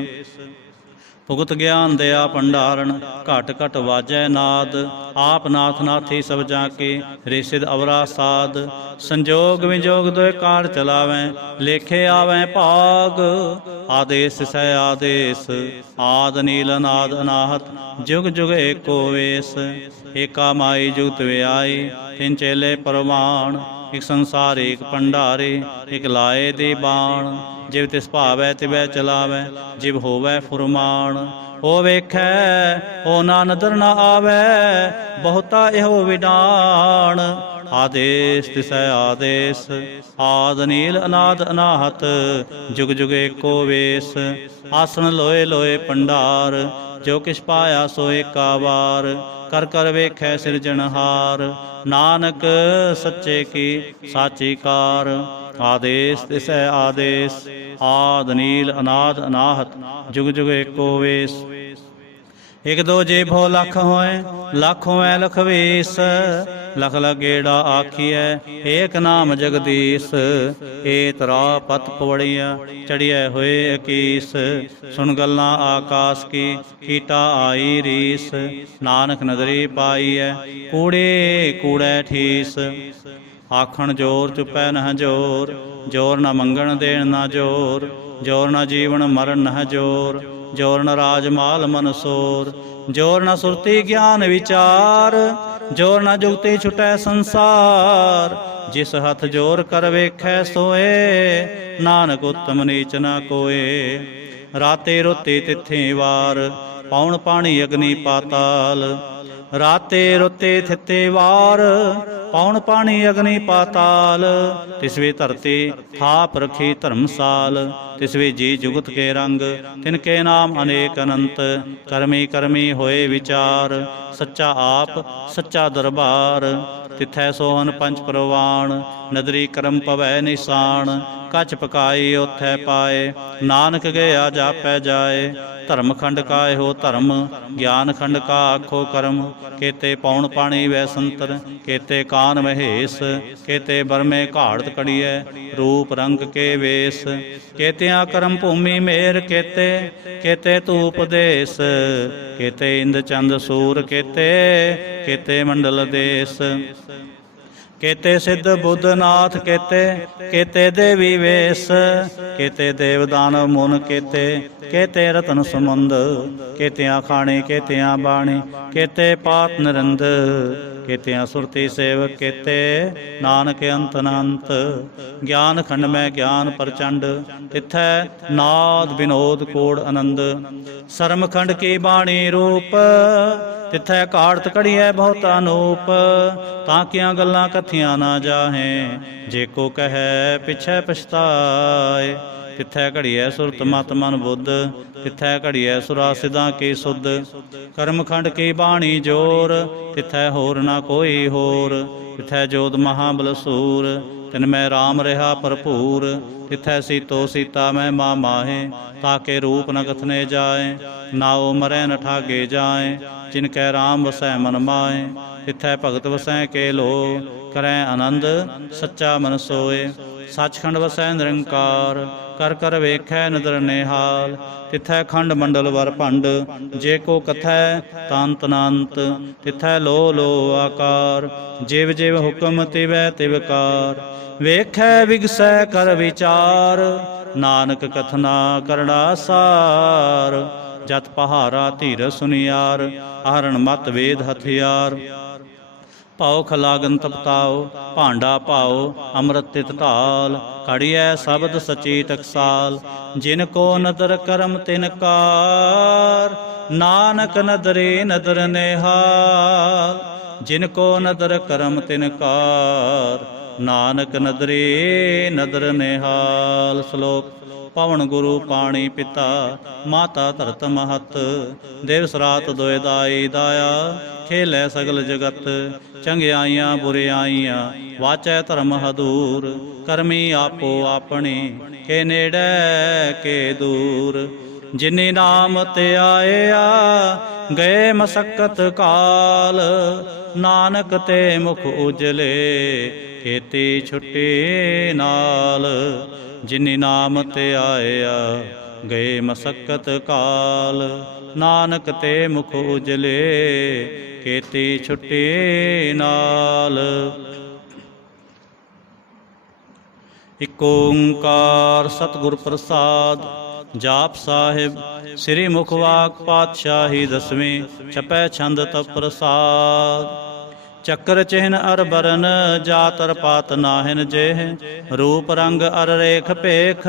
ਭੁਗਤ ਗਿਆਨ ਦਿਆ ਭੰਡਾਰਨ, ਘਟ ਘਟ ਵਾਜੈ ਨਾਦ। ਆਪ ਨਾਥ ਨਾਥੀ ਸਭ ਜਾ ਕੇ, ਰੇ ਸਿਧ ਅਵਰਾ ਸਾਧ। ਸੰਜੋਗ ਵਿਜੋਗ ਦੋਇ ਕਾਰ ਚਲਾਵੈ, ਲੇਖੇ ਆਵੈ ਭਾਗ। ਆਦੇਸ ਸਹਿ ਆਦੇਸ, ਆਦ ਨੀਲ ਅਨਾਦ ਅਨਾਹਤ। ਜੁਗ ਜੁਗ ਏਕੋ ਵੇਸ, ਏਕਾ ਮਾਈ ਜੁਗਤ ਵਿਆਈ। ਤਿਨ ਚੇਲੇ ਪਰਵਾਣ, ਇਕ ਸੰਸਾਰ ਏਕ ਭੰਡਾਰੇ। ਇਕ ਲਾਏ ਦੇ ਬਾਣ, ਜਿਵ ਤਿਸ ਭਾਵੈ ਤਿਵੈ ਚਲਾਵੈ। ਜਿਵ ਹੋਵੈ ਫੁਰਮਾਨ, ਉਹ ਵੇਖੈ ਉਹ ਨਾ ਨਦਰ ਨਾ ਆਵੈ। ਬਹੁਤਾ ਇਹੋ ਵਿਡਾਣ, ਆਦੇਸ ਤਿਸੈ ਆਦੇਸ, ਆਦ ਨੀਲ ਅਨਾਦ ਅਨਾਹਤ। ਜੁਗ ਜੁਗ ਏਕੋ ਵੇਸ, ਆਸਣ ਲੋਏ ਲੋਏ ਭੰਡਾਰ। ਜੋ ਕਿਛ ਪਾਇਆ ਸੋ ਏਕਾ ਵਾਰ, ਕਰ ਕਰ ਵੇਖੈ ਸਿਰਜਣਹਾਰ। ਨਾਨਕ ਸੱਚੇ ਕੀ ਸਾਚੀ ਕਾਰ, ਆਦੇਸ ਤਿਸੈ ਆਦੇਸ, ਆਦ ਨੀਲ ਅਨਾਦ ਅਨਾਹਤ। ਜੁਗ ਜੁਗ ਏਕੋ ਵੇਸ। ਇਕ ਦੋ ਜੇ ਭੋ ਲਖ ਹੋਏ, ਲਖ ਹੋਏ ਲਖ ਵੇਸ। ਲਖ ਲਗੇੜਾ ਆਖੀਐ, ਏਕ ਨਾਮ ਜਗਦੀਸ਼। ਏ ਤਰਾ ਪਤ ਪਵੜੀਆ, ਚੜੀਐ ਹੋਏ ਅਕੀਸ। ਸੁਣ ਗੱਲਾਂ ਆਕਾਸ ਕੀ, ਕੀਟਾ ਆਈ ਰੀਸ। ਨਾਨਕ ਨਦਰੀ ਪਾਈਐ, ਕੂੜੇ ਕੂੜੈ ਠੀਸ। ਆਖਣ ਜੋਰ ਚੁਪੈ ਨਹ ਜੋਰ, ਜੋਰ ਨ ਮੰਗਣ ਦੇਣ ਨਾ ਜੋਰ। ਜੋਰ ਨ ਜੀਵਨ ਮਰਨ ਨਹ ਜੋਰ, ਜੋਰ ਨ ਰਾਜ ਮਾਲ ਮਨਸੋਰ। ਜੋਰ ਨ ਸੁਰਤੀ ਗਿਆਨ ਵਿਚਾਰ, ਜੋਰ ਨ ਜੁਗਤੀ ਛੁਟੈ ਸੰਸਾਰ। ਜਿਸ ਹੱਥ ਜੋਰ ਕਰ ਵੇਖੈ ਸੋਏ, ਨਾਨਕ ਉਤਮ ਨੀਚ ਨ ਕੋਏ। ਰਾਤੇ ਰੋਤੇ ਤਿੱਥੇ ਵਾਰ, ਪੌਣ ਪਾਣੀ ਅਗਨੀ ਪਾਤਾਲ। ਰਾਤੇ ਰੁੱਤੇ ਥਿੱਤੇ ਵਾਰ, ਪੌਣ ਪਾਣੀ ਅਗਨੀ ਪਾਤਾਲ। ਤਿਸਵੇ ਧਰਤੀ ਥਾਪ ਰਖੀ ਧਰਮਸਾਲ। ਤਿਸਵੇ ਜੀ ਜੁਗਤ ਕੇ ਰੰਗ, ਤਿਨਕੇ ਨਾਮ ਅਨੇਕ ਅਨੰਤ। ਕਰਮੀ ਕਰਮੀ ਹੋਏ ਵਿਚਾਰ, ਸੱਚਾ ਆਪ ਸੱਚਾ ਦਰਬਾਰ। ਤਿਥੈ ਸੋਹਨ ਪੰਚ ਪ੍ਰਵਾਣ, ਨਦਰੀ ਕਰਮ ਪਵੈ ਨਿਸ਼ਾਨ। ਕਛ ਪਕਾਈ ਓਥੈ ਪਾਏ, ਨਾਨਕ ਗਿਆ ਜਾਪੈ ਜਾਏ। ਧਰਮ ਖੰਡ ਕਾ ਇਹੋ ਧਰਮ, ਗਿਆਨ ਖੰਡ ਕਾ ਆਖੋ ਕਰਮ। ਕੇਤੇ ਪੌਣ ਪਾਣੀ ਵੈ ਸੰਤਰ, ਕੇਤੇ ਕਾਨ ਮਹੇਸ਼। ਕੇਤੇ ਬਰਮੇ ਘਾੜਤ ਕੜੀਐ, ਰੂਪ ਰੰਗ ਕੇ ਵੇਸ। ਕੇਤਿਆਂ ਕਰਮ ਭੂਮੀ ਮੇਰ ਕੇਤੇ, ਕੇਤੇ ਧੂਪ ਦੇਸ। ਕੇਤੇ ਇੰਦ ਚੰਦ ਸੂਰ ਕੇਤੇ, ਕੇਤੇ ਮੰਡਲ ਦੇਸ। ਕੇਤੇ ਸਿੱਧ ਬੁੱਧ ਨਾਥ ਕੇਤੇ, ਕੇਤੇ ਦੇਵੀ ਵੇਸ। ਕੇਤੇ ਦੇਵ ਦਾਨਵ ਮੁਨ ਕੇਤੇ, ਕੇਤੇ ਰਤਨ ਸਮੁੰਦ। ਕੇਤਿਆਂ ਖਾਣੇ ਕੇਤਿਆਂ ਬਾਣੀ, ਕੇਤੇ ਪਾਤ ਨਰਿੰਦ। ਕੇਤਿਆਂ ਸੁਰਤੀ ਸੇਵਕ ਕੇਤੇ, ਨਾਨਕ ਅੰਤ ਅਨੰਤ। ਗਿਆਨ ਖੰਡ ਮੈਂ ਗਿਆਨ ਪ੍ਰਚੰਡ, ਤਿਥੈ ਨਾਦ ਵਿਨੋਦ ਕੋੜ ਆਨੰਦ। ਸਰਮ ਖੰਡ ਕੀ ਬਾਣੀ ਰੂਪ, ਤਿਥੈ ਘਾੜਤ ਕੜੀਐ ਬਹੁਤਾ ਨੂਪ। ਤਾਂ ਕਿਆਂ ਗੱਲਾਂ ਕਥੀਆਂ ਨਾ ਜਾਹੇ, ਜੇ ਕੋ ਕਹੈ ਪਿਛੈ ਪਛਤਾਏ। ਤਿਥੈ ਘੜੀਐ ਸੁਰਤ ਮਤ ਮਨ ਬੁੱਧ, ਤਿਥੈ ਘੜੀਐ ਸੁਰਾ ਸਿਧਾਂ ਕੀ ਸੁਧ। ਕਰਮ ਖੰਡ ਕੀ ਬਾਣੀ ਜੋਰ, ਤਿਥੈ ਹੋਰ ਨਾ ਕੋਈ ਹੋਰ। ਤਿਥੈ ਜੋਤ ਮਹਾਬਲ ਸੂਰ, ਤਿਨ ਮੈਂ ਰਾਮ ਰਿਹਾ ਭਰਪੂਰ। ਤਿਥੈ ਸੀਤੋ ਸੀਤਾ ਮੈਂ ਮਾ ਮਾਹੇ, ਤਾਕੇ ਰੂਪ ਨ ਕਥਨੇ ਜਾਏ। ਨਾਉ ਮਰੈ ਨ ਠਾਗੇ ਜਾਏ, ਜਿਨ ਕੈ ਰਾਮ ਵਸੈ ਮਨ ਮਾਏ। ਤਿਥੈ ਭਗਤ ਵਸੈ ਕੇ ਲੋ, ਕਰੈ ਆਨੰਦ ਸੱਚਾ ਮਨ ਸੋਏ। ਸੱਚਖੰਡ ਵਸੈ ਨਿਰੰਕਾਰ, ਕਰ ਕਰ ਵੇਖੈ ਨਦਰ ਨਿਹਾਲ। ਤਿਥੈ ਖੰਡ ਮੰਡਲ ਵਰ ਭੰਡ, ਜੇ ਕੋ ਕਥੈ ਤੰਤ ਅਨੰਤ। ਤਿਥੈ ਲੋ ਲੋ ਆਕਾਰ, ਜਿਵ ਜਿਵ ਹੁਕਮ ਤਿਵੈ ਤਿਵਕਾਰ। ਵੇਖੈ ਵਿਗਸੈ ਕਰ ਵਿਚਾਰ, ਨਾਨਕ ਕਥਨਾ ਕਰੜਾ ਸਾਰ। ਜਤ ਪਹਾਰਾ ਧੀਰ ਸੁਨਿਆਰ, ਆਹਰਣ ਮਤ ਵੇਦ ਹਥਿਆਰ। ਭਾਉ ਖਲਾਗਨ ਤਪਤਾਓ, ਭਾਂਡਾ ਭਾਓ ਅੰਮ੍ਰਿਤ ਤਿਤ ਢਾਲ। ਘੜੀਐ ਸ਼ਬਦ ਸਚੀ ਟਕਸਾਲ, ਜਿਨ ਕੋ ਨਦਰ ਕਰਮ ਤਿਨ ਕਾਰ। ਨਾਨਕ ਨਦਰੇ ਨਦਰ ਨਿਹਾਲ, ਜਿਨ ਕੋ ਨਦਰ ਕਰਮ ਤਿਨ ਕਾਰ। ਨਾਨਕ ਨਦਰੇ ਨਦਰ ਨਿਹਾਲ। ਸ਼ਲੋਕ। ਪਵਨ ਗੁਰੂ ਪਾਣੀ ਪਿਤਾ, ਮਾਤਾ ਧਰਤ ਮਹਤ। ਦੇਵ ਸਰਾਤ ਦੋਇ ਦਾਈ ਦਾਇਆ, ਖੇਲੈ ਸਗਲ ਜਗਤ। ਚੰਗਿਆਈਆਂ ਬੁਰਿਆਈਆਂ, ਵਾਚੈ ਧਰਮ ਹਦੂਰ। ਕਰਮੀ ਆਪੋ ਆਪਣੀ, ਕੇ ਨੇੜੇ ਕੇ ਦੂਰ। ਜਿਨੀ ਨਾਮ ਤੇ ਆਇਆ, ਗਏ ਮਸਕਤ ਕਾਲ। ਨਾਨਕ ਤੇ ਮੁਖ ਉਜਲੇ, ਖੇਤੀ ਛੁੱਟੀ ਨਾਲ। ਜਿਨੀ ਨਾਮ ਤੇ ਆਇਆ, ਗਏ ਮਸਕਤ ਕਾਲ। ਨਾਨਕ ਤੇ ਮੁਖ ਉਜਲੇ ਕੀਤੀ ਛੁੱਟੀ ਨਾਲ। ਇਕ ਓੰਕਾਰ ਸਤਿਗੁਰ ਪ੍ਰਸਾਦ। ਜਾਪ ਸਾਹਿਬ ਸ੍ਰੀ ਮੁਖਵਾਕ ਪਾਤਸ਼ਾਹੀ ਦਸਵੀਂ ਛਪੈ ਛੰਦ ਤਪ ਪ੍ਰਸਾਦ। ਚੱਕਰ ਚਿਹਨ ਅਰ ਬਰਨ ਜਾਤ ਅਰ ਪਾਤ ਨਾਹਿਨ ਜੇਹ। ਰੂਪ ਰੰਗ ਅਰ ਰੇਖ ਭੇਖ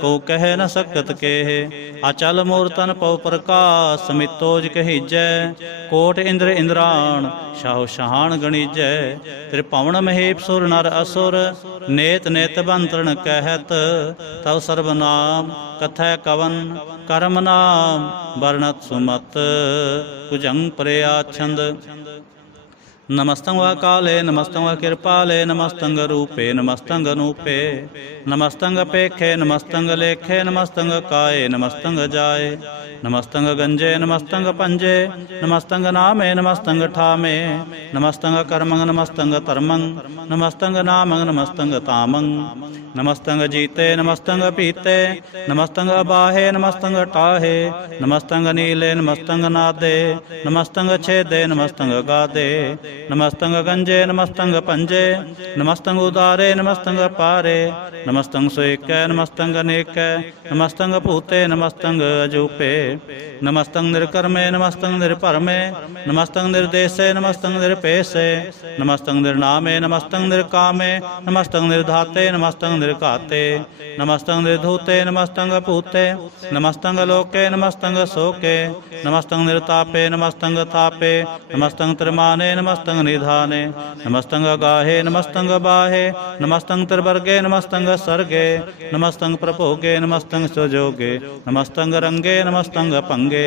ਕੋ ਕਹਿ ਨ ਸਕਤ ਕੇਹ। ਅਚਲ ਮੂਰਤਨ ਪਉ ਪ੍ਰਕਾਸ਼ ਮਿਤੋਜ ਕਹੀਜੈ। ਕੋਟ ਇੰਦਰ ਇੰਦਰਾਣ ਸ਼ਾਹੋ ਸ਼ਹਾਨ ਗਣੀਜੈ। ਤ੍ਰਿਭਵਨ ਮਹੇਪ ਸੁਰ ਨਰ ਅਸੁਰ ਨੇਤ ਨੇਤ ਬੰਤਰਨ ਕਹਿਤ। ਤਵ ਸਰਬ ਨਾਮ ਕਥੈ ਕਵਨ ਕਰਮ ਨਾਮ ਵਰਣਤ ਸੁਮਤ। ਭੁਜੰਗ ਪ੍ਰਿਆ ਛੰਦ। ਨਮਸਤੰ ਵਾ ਕਾਲੇ ਨਮਸਤੰ ਵਾ ਕਿਰਪਾਲੇ ਨਮਸਤੰ ਰੂਪੇ ਨਮਸਤੰ ਅਨੂਪੇ ਨਮਸਤੰ ਅਪੇਖੇ ਨਮਸਤੰ ਲੇਖੇ ਨਮਸਤੰ ਕਾਏ ਨਮਸਤੰ ਜਾਏ ਨਮਸਤੰ ਗੰਜੇ ਨਮਸਤੰ ਪੰਜੇ ਨਮਸਤੰ ਨਾਮੇ ਨਮਸਤੰ ਠਾਮੇ ਨਮਸਤੰ ਕਰਮੰ ਨਮਸਤੰ ਧਰਮੰ ਨਮਸਤੰ ਨਾਮੰ ਨਮਸਤੰ ਤਾਮੰ ਨਮਸਤੰ ਜੀਤੇ ਨਮਸਤੰ ਪੀਤੇ ਨਮਸਤੰ ਬਾਹੇ ਨਮਸਤੰ ਟਾਹੇ ਨਮਸਤੰ ਨੀਲੇ ਨਮਸਤੰ ਨਾਦੇ ਨਮਸਤੰ ਛੇਦੇ ਨਮਸਤੰ ਗਾਦੇ ਨਮਸਤੰ ਗੰਜੇ ਨਮਸਤੰ ਪੰਜੇ ਨਮਸਤੰ ਉਦਾਰੇ ਨਮਸਤੰ ਪਾਰੇ ਨਮਸਤੰ ਸੋਇਕੈ ਨਮਸਤੰ ਅਨੇਕੈ ਨਮਸਤੰ ਭੂਤੇ ਨਮਸਤੰ ਅਜੂਪੇ ਨਮਸਤੰ ਨਿਰਕਰਮੇ ਨਮਸਤੰ ਨਿਰਭਰਮੇ ਨਮਸਤੰ ਨਿਰਦੇਸੇ ਨਮਸਤੰ ਨਿਰਪੇਸੇ ਨਮਸਤੰ ਨਿਰਨਾਮੇ ਨਮਸਤੰ ਨਿਰਕਾਮੇ ਨਮਸਤੰ ਨਿਰਧਾਤੇ ਨਮਸਤੰ ਨਿਰਘਾਤੇ ਨਮਸਤੰ ਨਿਰਧੂਤੇ ਨਮਸਤੰ ਭੂਤੇ ਨਮਸਤੰ ਲੋਕੇ ਨਮਸਤੰ ਸੋਕੇ ਨਮਸਤੰ ਨਿਰਤਾਪੇ ਨਮਸਤੰ ਤਾਪੇ ਨਮਸਤੰ ਤ੍ਰਿਮਾਨੇ ਨਮਸਤੰ ਨਿਧਾਨੇ ਨਮਸਤੰ ਅਗਾਹੇ ਨਮਸਤੰ ਬਾਹੇ ਨਮਸਤੰ ਤ੍ਰਿਵਰਗੇ ਨਮਸਤੰ ਸਰਗੇ ਨਮਸਤੰ ਪ੍ਰਭੋਗੇ ਨਮਸਤੰ ਸੁਜੋਗੇ ਨਮਸਤੰ ਰੰਗੇ ਨਮਸਤੰ ਭੰਗੇ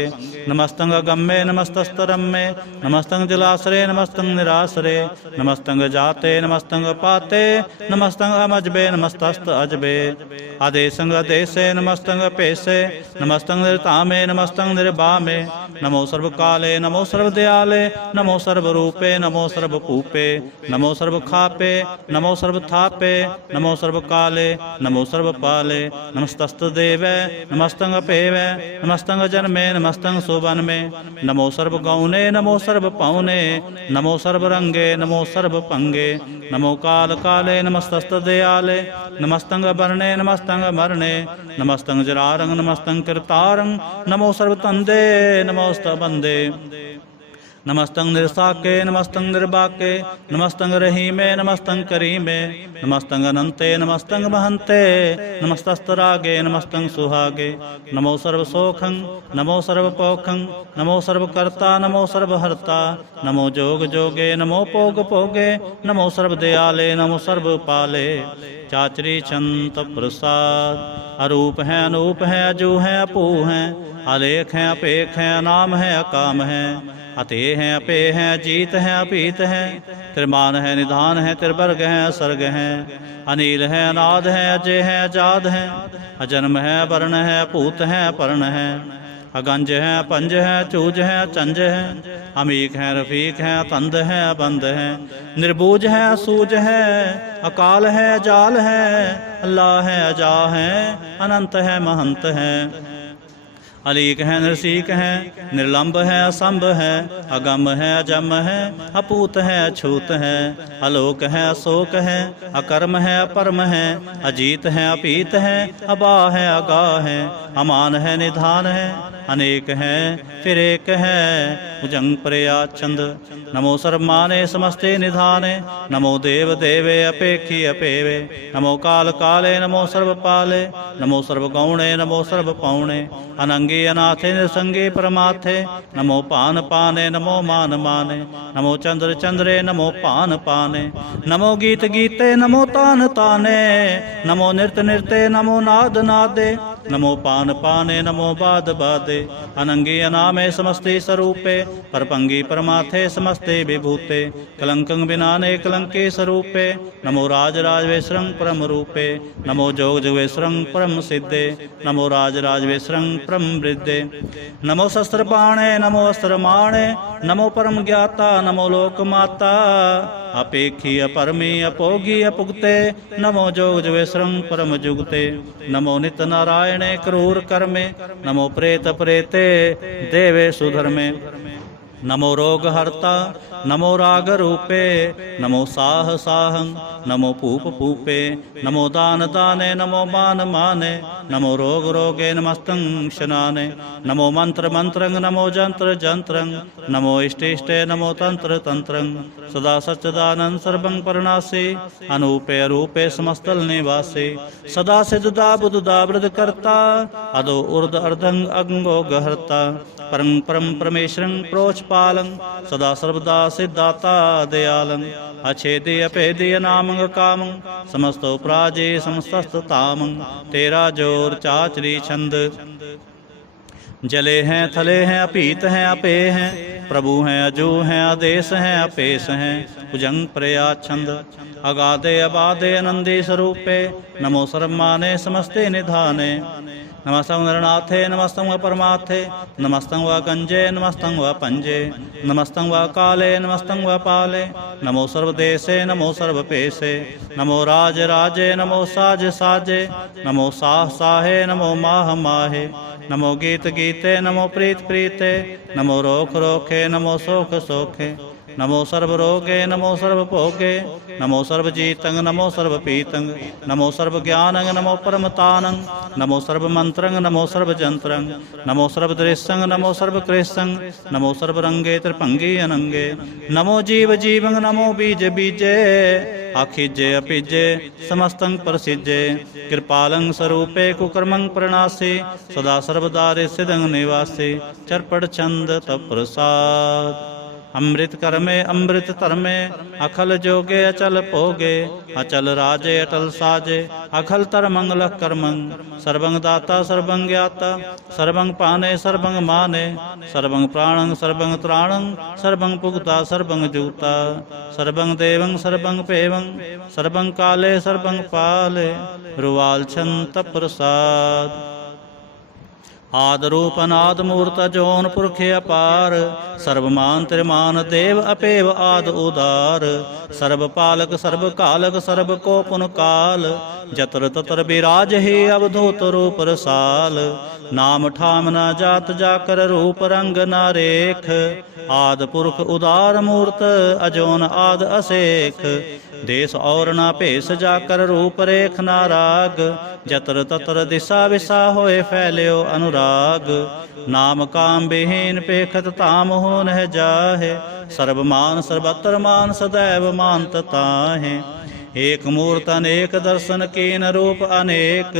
ਨਮਸਤੰ ਗੰਮੇ ਨਮਸਤਸਤਰਮੇ ਨਮਸਤੰ ਜਲਾਸਰੇ ਨਮਸਤੰ ਨਿਰਾਸਰੇ ਨਮਸਤੰ ਜਾਤੇ ਨਮਸਤੰ ਪਾਤੇ ਨਮਸਤੰ ਅਮਜਬੇ ਨਮਸਤਸਤ ਅਜਬੇ ਆਦੇਸੰ ਅਦੇਸੇ ਨਮਸਤੰ ਭੇਸੇ ਨਮਸਤੰ ਨਿਰਤਾਮੇ ਨਮਸਤੰ ਨਿਰਬਾਮੇ ਨਮੋ ਸਰਬ ਕਾਲੇ ਨਮੋ ਸਰਬ ਦਿਆਲੇ ਨਮੋ ਸਰਬ ਰੂਪੇ ਨਮੋ ਸਰਬ ਭੂਪੇ ਨਮੋ ਸਰਬ ਖਾਪੇ ਨਮੋ ਸਰਬ ਥਾਪੇ ਨਮੋ ਸਰਬ ਕਾਲੇ ਨਮੋ ਸਰਬ ਪਾਲੇ ਨਮਸਤਸਤ ਦੇਵੈ ਨਮਸਤੰ ਭੇਵੈ ਨਮਸਤੰ ਜਨਮੇ ਨਮਸਤੰ ਸੁਵਨਮੇ ਨਮੋ ਸਰਬ ਗੌਨੇ ਨਮੋ ਸਰਬ ਪਉਨੇ ਨਮੋ ਸਰਬ ਰੰਗੇ ਨਮੋ ਸਰਬ ਭੰਗੇ ਨਮੋ ਕਾਲ ਕਾਲੇ ਨਮਸਤਸਤ ਦਿਆਲੇ ਨਮਸਤੰ ਵਰਣੇ ਨਮਸਤੰ ਮਰਣੇ ਨਮਸਤੰ ਜਰਾਰੰ ਨਮਸਤੰ ਕਿਰਤਾਰੰ ਨਮੋ ਸਰਬ ਤੰਦੇ ਨਮੋਸਤ ਬੰਦੇ ਨਮਸਤੰ ਨਿਰਸਾਕੇ ਨਮਸਤੰ ਨਿਰਬਾਕੇ ਨਮਸਤੰ ਰਹੀਮੇ ਨਮਸਤੰ ਕਰੀਮੇ ਨਮਸਤੰ ਅਨੰਤੇ ਨਮਸਤੰ ਮਹੰਤੇ ਨਮਸਤਸਤਰਾਗੇ ਨਮਸਤੰ ਸੁਹਾਗੇ ਨਮੋ ਸਰਬ ਸੋਖੰ ਨਮੋ ਸਰਬ ਪੋਖੰ ਨਮੋ ਸਰਬ ਕਰਤਾ ਨਮੋ ਸਰਬ ਹਰਤਾ ਨਮੋ ਜੋਗ ਜੋਗੇ ਨਮੋ ਭੋਗ ਭੋਗੇ ਨਮੋ ਸਰਬ ਦਿਆਲੇ ਨਮੋ ਸਰਬ ਪਾਲੇ ਚਾਚਰੀ ਚੰਤ ਪ੍ਰਸਾਦ ਅਰੂਪ ਹੈ ਅਨੂਪ ਹੈ ਅਜੂ ਹੈ ਅਪੂ ਹੈ ਅਲੇਖ ਹੈ ਅਪੇਖ ਹੈ ਅਨਾਮ ਹੈ ਅਕਾਮ ਹੈ ਅਤੇ ਹੈ ਅਪੇ ਹੈ ਜੀਤ ਹੈ ਅਪੀਤ ਹੈ ਤ੍ਰਿਮਾਨ ਹੈ ਨਿਧਾਨ ਹੈ ਤ੍ਰਿਵਰਗ ਹੈ ਸਰਗ ਹੈ ਅਨੀਲ ਹੈ ਅਨਾਦ ਹੈ ਅਜੇ ਹੈ ਅਜਾਦ ਹੈ ਅਜਨਮ ਹੈ ਵਰਨ ਹੈ ਭੂਤ ਹੈ ਪਰਨ ਹੈ ਅਗੰਜ ਹੈ ਪੰਜ ਹੈ ਚੂਜ ਹੈ ਚੰਜ ਹੈ ਅਮੀਕ ਹੈ ਰਫੀਕ ਹੈ ਤੰਦ ਹੈ ਅਬੰਦ ਹੈ ਨਿਰਬੂਜ ਹੈ ਅਸੂਜ ਹੈ ਅਕਾਲ ਹੈ ਅਜਾਲ ਹੈ ਅੱਲਾ ਹੈ ਅਜਾ ਹੈ ਅਨੰਤ ਹੈ ਮਹੰਤ ਹੈ ਅਲੀਕ ਹੈ ਨਿਰਸੀਕ ਹੈ ਨਿਰਲੰਭ ਹੈ ਅਸੰਭ ਹੈ ਅਗੰਮ ਹੈ ਅਜਮ ਹੈ ਅਪੂਤ ਹੈ ਅਛੂਤ ਹੈ ਅਲੋਕ ਹੈ ਅਸੋਕ ਹੈ ਅਕਰਮ ਹੈ ਅਪਰਮ ਹੈ ਅਜੀਤ ਹੈ ਅਪੀਤ ਹੈ ਅਬਾ ਹੈ ਅਗਾ ਹੈ ਅਮਾਨ ਹੈ ਨਿਧਾਨ ਹੈ ਅਨੇਕ ਹੈ ਫਿਰ ਏਕ ਹੈ ਭੁਜੰਗ ਪ੍ਰਿਆ ਛੰਦ ਨਮੋ ਸਰਬਮਾਨੇ ਸਮਸਤੇ ਨਿਧਾਨੇ ਨਮੋ ਦੇਵ ਦੇਵੇ ਅਪੇਖੀ ਅਪੇਵੇ ਨਮੋ ਕਾਲ ਕਾਲੇ ਨਮੋ ਸਰਬ ਪਾਲੇ ਨਮੋ ਸਰਬ ਗੌਣੇ ਨਮੋ ਸਰਬ ਪਾਉਣੇ ਅਨੰਗੀ ਅਨਾਥੇ ਨਿਰਸੰਗੀ ਪਰਮਾਥੇ ਨਮੋ ਭਾਨ ਪਾਨੇ ਨਮੋ ਮਾਨ ਮਾਨੇ ਨਮੋ ਚੰਦਰ ਚੰਦਰੇ ਨਮੋ ਭਾਨ ਪਾਨੇ ਨਮੋ ਗੀਤ ਗੀਤੇ ਨਮੋ ਤਾਨ ਤਾਨੇ ਨਮੋ ਨਿਰਤ ਨਿਰਤੇ ਨਮੋ ਨਾਦ ਨਾਦੇ ਨਮੋ ਪਾਨ ਪਾਨੇ ਨਮੋ ਬਾਦ ਬਾਦੇ ਅਨੰਗੀ ਅਨਾਮੇ ਸਮਸਤੇ ਸਰੂਪੇ ਪਰਪੰਗੀ ਪਰਮਾਥੇ ਸਮਸਤੇ ਵਿਭੂਤੇ ਕਲੰਕੰ ਬਿਨਾਨੇ ਕਲੰਕੇ ਸਰੂਪੇ ਨਮੋ ਰਾਜ ਰਾਜਵੇਸ਼ਰੰ ਪਰਮ ਰੂਪੇ ਨਮੋ ਜੋਗ ਜਗਵੇਸ਼ਰੰ ਪਰਮ ਸਿੱਧੇ ਨਮੋ ਰਾਜ ਰਾਜਵੇਸ਼ਰੰ ਪਰਮ ਬ੍ਰਿਧੇ ਨਮੋ ਸ਼ਸਤਰ ਬਾਣੇ ਨਮੋ ਅਸਤਰ ਮਾਣੇ ਨਮੋ ਪਰਮ ਗਿਆਤਾ ਨਮੋ ਲੋਕ ਮਾਤਾ अपेखी अपरमी अपोगी अपुगते नमो जोग जवेश्रम परम जुगते नमो नित नारायणे क्रूर कर्मे नमो प्रेत प्रेते देवे सुधर्मे नमो रोग हरता नमो राग रूपे नमो साह साहं नमो पूप पूपे नमो दान दाने नमो मान माने नमो रोग रोगे नमस्तं शनाने नमो मंत्र मंत्रं नमो जंत्र जंत्रं नमो इष्ट इष्टे नमो तंत्र तंत्रं सदा सच्चिदानंद सर्वं परनासी अनूपे अरूपे समस्तल निवासी सदा सिद्धदा बुद्धदा वृद्ध करता अदो उर्द अर्धं अंगो गहर्ता परं परम परमेश्वरं प्रोचपालं सदा सर्वदा सिद्धाता दयालं अछेदि अपेदि अनामं कामं समस्तो प्राजे समस्तस्तामं तेरा जोर चाचरी छंद जले हैं थले हैं अपीत हैं अपे हैं प्रभु हैं अजू हैं आदेश हैं अपेश हैं भुजंग प्रया छंद अगाधे अबाधे आनंदे स्वरूपे नमो सर्वमाने समस्ते निधाने नमस्तं नरनाथे नमस्तं व परमार्थे नमस्तं व गंजे नमस्तं व पंजे नमस्तं व काले नमस्तं व पाले नमो सर्वदेशे नमो सर्वपेशे नमो राज राजे नमो साज साजे नमो साह साहे नमो माह माहे नमो गीत गीते नमो प्रीत प्रीते नमो रोख रोखे नमो सोख सोखे नमो सर्व रोगे नमो सर्व भोगे नमो सर्व जीतंग नमो सर्व पीतंग नमो सर्व ज्ञानंग नमो परमतानंग नमो सर्व मंत्रंग नमो सर्व जंत्रंग नमो सर्व दृश्यंग नमो सर्व कृष्णंग नमो सर्व रंगे त्रिभंगी अनंगे नमो जीव जीवंग नमो बीज बीजे आखिजे अपीजे समस्तंग प्रसिजे कृपालं स्वरूपे कुकर्मं प्रणासी सदा सर्वदा सिद्धंग निवासी चरपड़ छंद तत्प्रसाद अमृत कर्मे अमृत धर्मे अखल जोगे अचल भोगे अचल राजे अटल साजे अखल तर मंगल कर्मं सर्वं दाता सर्वं ज्ञाता सर्वं पाने सर्वं माने सर्वं प्राणं सर्वं त्राणं सर्वं पुगता सर्वं जूता सर्वं देवं सर्वं पेवं सर्वं काले सर्वं पाले रुवाल छंत प्रसाद आद रूप अनाद मूर्त जोन पुरखे अपार सर्वमान त्रिमान देव अपेव आद उदार सर्व पालक सर्व कालक सर्व को पुन काल जतर ततर विराज ही अवधूत रूप रसाल नाम ठाम न जात जाकर रूप रंग न रेख आद पुरख उदार मूर्त अजोन आद असेख देश और न भेष जाकर रूप रेख न राग जतर ततर दिशा विशा होए फैल्यो अनुराग नाम काम विहीन पेखत ताम हो नह जाहे सर्वमान सर्वत्र मान सदैव मानत ताहे एक मूर्त अनेक दर्शन कीन रूप अनेक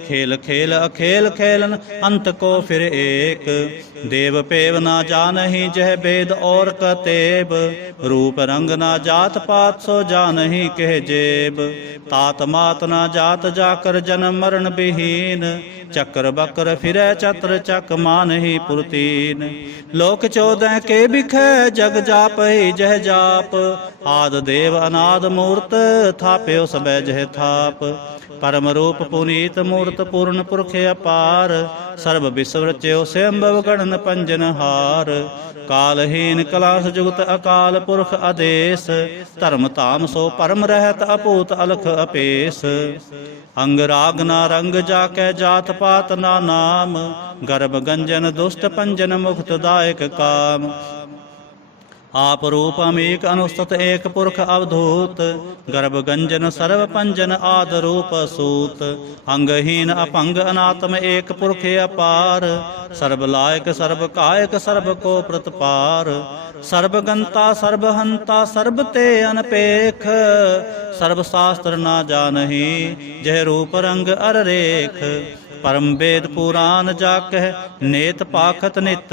खेल खेल अखेल खेलन अंत को फिर एक देव पेव ना जानहि जह वेद और कतेब रूप रंग ना जात पात सो जानहि कह जेब तात मात ना जात जाकर जन्म मरण विहीन चक्र बक्र फिरै चत्र चक मान ही पुरतीन लोक 14 के बिखै जग जाप ही जह जाप आद देव अनाद मूर्त थाप्यो सबै जह थाप परम रूप पुनीत मूर्त पूर्ण पुरख अपार सर्व विश्व रच्यो स्वयंभव गणन पंजन हार कालहीन कलास जुगत अकाल पुरख आदेश धर्म ताम सो परम रहत अपूत अलख अपेस अंग राग ना रंग जाकै जात पात ना नाम गर्भ गंजन दुष्ट पंजन मुक्त दायक काम आप रूप अमीक अनुस्तत एक पुरख अवधूत गर्भ गंजन सर्व पंजन आद रूप सूत अंगहीन अपंग अनात्म एक पुरख अपार सर्व लायक सर्व कायक सर्व को प्रतपार सर्वगंता सर्वहंता सर्व ते अनपेख सर्व शास्त्र ना जानहि जह रूप रंग अर रेख परम वेद पुराण जाकह नेत पाखत नित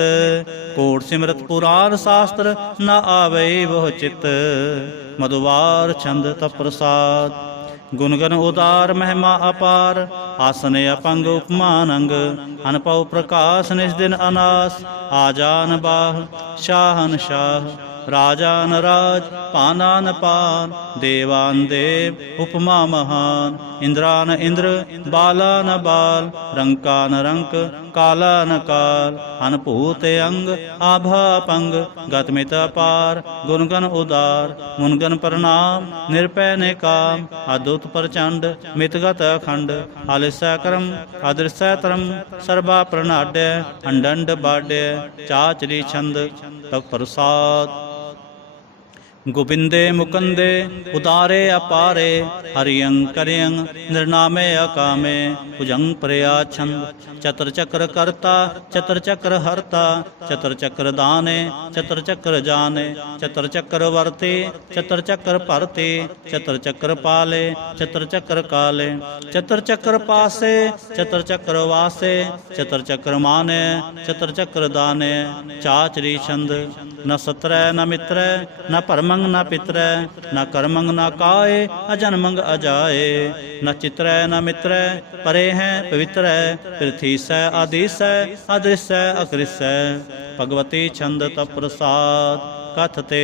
कोट सिमरत पुराण शास्त्र न आवे वह चित मधुवार छंद तप्रसाद गुणगन उदार महिमा अपार आसन अपंग उपमानंग अनपव प्रकाश निज दिन अनास आजान बाह शाहन शाह राजान राज पानान पान, देवान देव उपमा महान, इंद्रान इंद्र बालान बाल, रंकान रंक कालान काल, अनभूत अंग आभा पंग, गतमित अपार गुणगन उदार, मुनगन प्रणाम निरपै ने काम, अद्भुत प्रचंड मितगत अखंड, आलिसै क्रम अदृश्य तरम, सर्वा प्रणाड्य अंडंड बाड्य, चाचरी छंद तप प्रसाद। गोविंदे मुकुंदे उदारे अपारे, हरियं करियं निर्नामे अकामे, भुजंग प्रया छंद, चतर चक्र कर्ता चतर चक्र हरता, चतर चक्र दाने चतर चक्र जाने, चतर चक्र वर्ते चतर चक्र परते, चतर चक्र पाले चतर चक्र काले, चतर चक्र पासे चतर चक्र वासे, चतर चक्र माने चतर चक्र दाने, चाचरी छंद। न सत्र न मित्र न परमंग न पित्र, न कर्मंग न काय अजन्मंग अजाए, न चित्र न मित्र परे हैं पवित्र, पृथ्वी स आदिश अदृश्य अकृष्य, भगवती छंद तप प्रसाद। कथते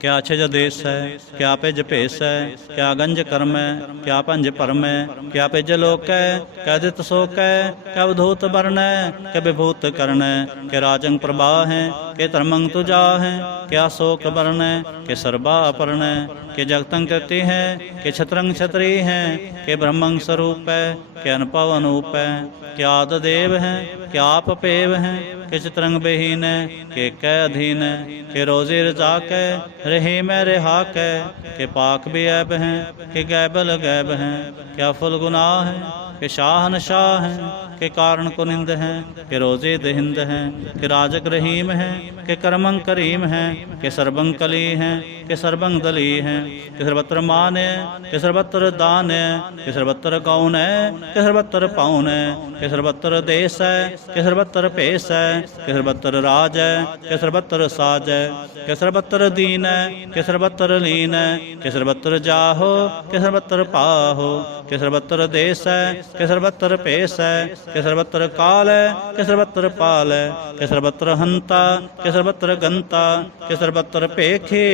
क्या छिज देश है, क्या पिज भेस है, क्या गंज कर्म है, क्या पंज परम है, क्या पिज लोक है, क्या दित शोक है, क्या अवधूत वर्ण है, क्या विभूत कर्ण है, क्या राजंग प्रभा है, के धर्मंग तुजा है, क्या शोक वर्ण है, के सर्वा अपर्ण है, के जगतंग कृति है, के छत्रंग छत्री है, के ब्रह्मंग स्वरूप है, के अनपव अनूप है, क्या आददेव है, क्या आप पेव है, के चित्रंग बेहीन है, के कै अधीन है, के रोजे रजाक है, रहे मैं रेहाक है, के पाक भी ऐब हैं, के गैबल गैब हैं, क्या फुल गुनाह है, के शाहन शाह हैं, के कारण कुनिंद हैं, के रोजे दहिंद हैं, के राजक रहीम हैं, के करमंग करीम हैं, के सर्वंग कली हैं, के सर्वंग दली हैं, के सर्वत्र मान है, के सर्वत्र दान है, के सर्वत्र कौन है, के सर्वत्र पाउन है, के सर्वत्र देश है, के सर्वत्र पेश है, के सर्वत्र राज है, के सर्वत्र साज है, के सर्वत्र दीन है, के सर्वत्र लीन है, के सर्वत्र जाहो, के सर्वत्र पाहो, के सर्वत्र देश है, के सर्वत्र पेश है, के सर्वत्र काल है, के सर्वत्र पाल है, के सर्वत्र हंता, के सर्वत्र गंता, के सर्वत्र पेखे,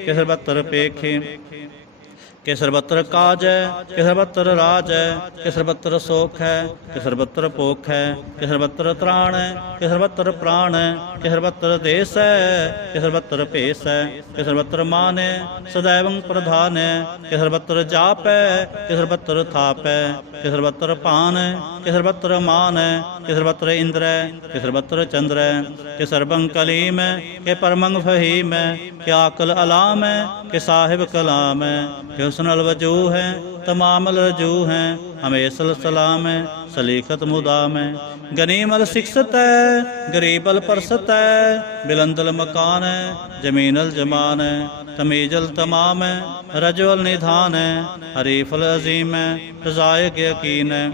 के सर्वत्र पेखे, के सर्वत्र काज है, के सर्वत्र राज है, के सर्वत्र सोख है, के सर्वत्र पोख है, के सर्वत्र त्राण है, के सर्वत्र प्राण है, के सर्वत्र देश है, के सर्वत्र पेश है, के सर्वत्र मान है, सदैव प्रधान है, के सर्वत्र जाप है, के सर्वत्र थाप है, के सर्वत्र पान है, के सर्वत्र मान है, के सर्वत्र इंद्र है, के सर्वत्र चंद्र है, के सर्वंग कलीम है, के परमंग फहीम है, के आकल अलाम है, के साहिब कलाम है, के हुस्नल वजूह है, तमामल रजू हैं, हमेशल सलाम है, सलीखत मुदाम है, गनीमल शिक्षत है, गरीबल परसत है, बिलंदल मकान है, जमीनल जमान है, तमीजल तमाम है, रजवल निधान है, हरीफल अजीम है, रजायक यकीन है,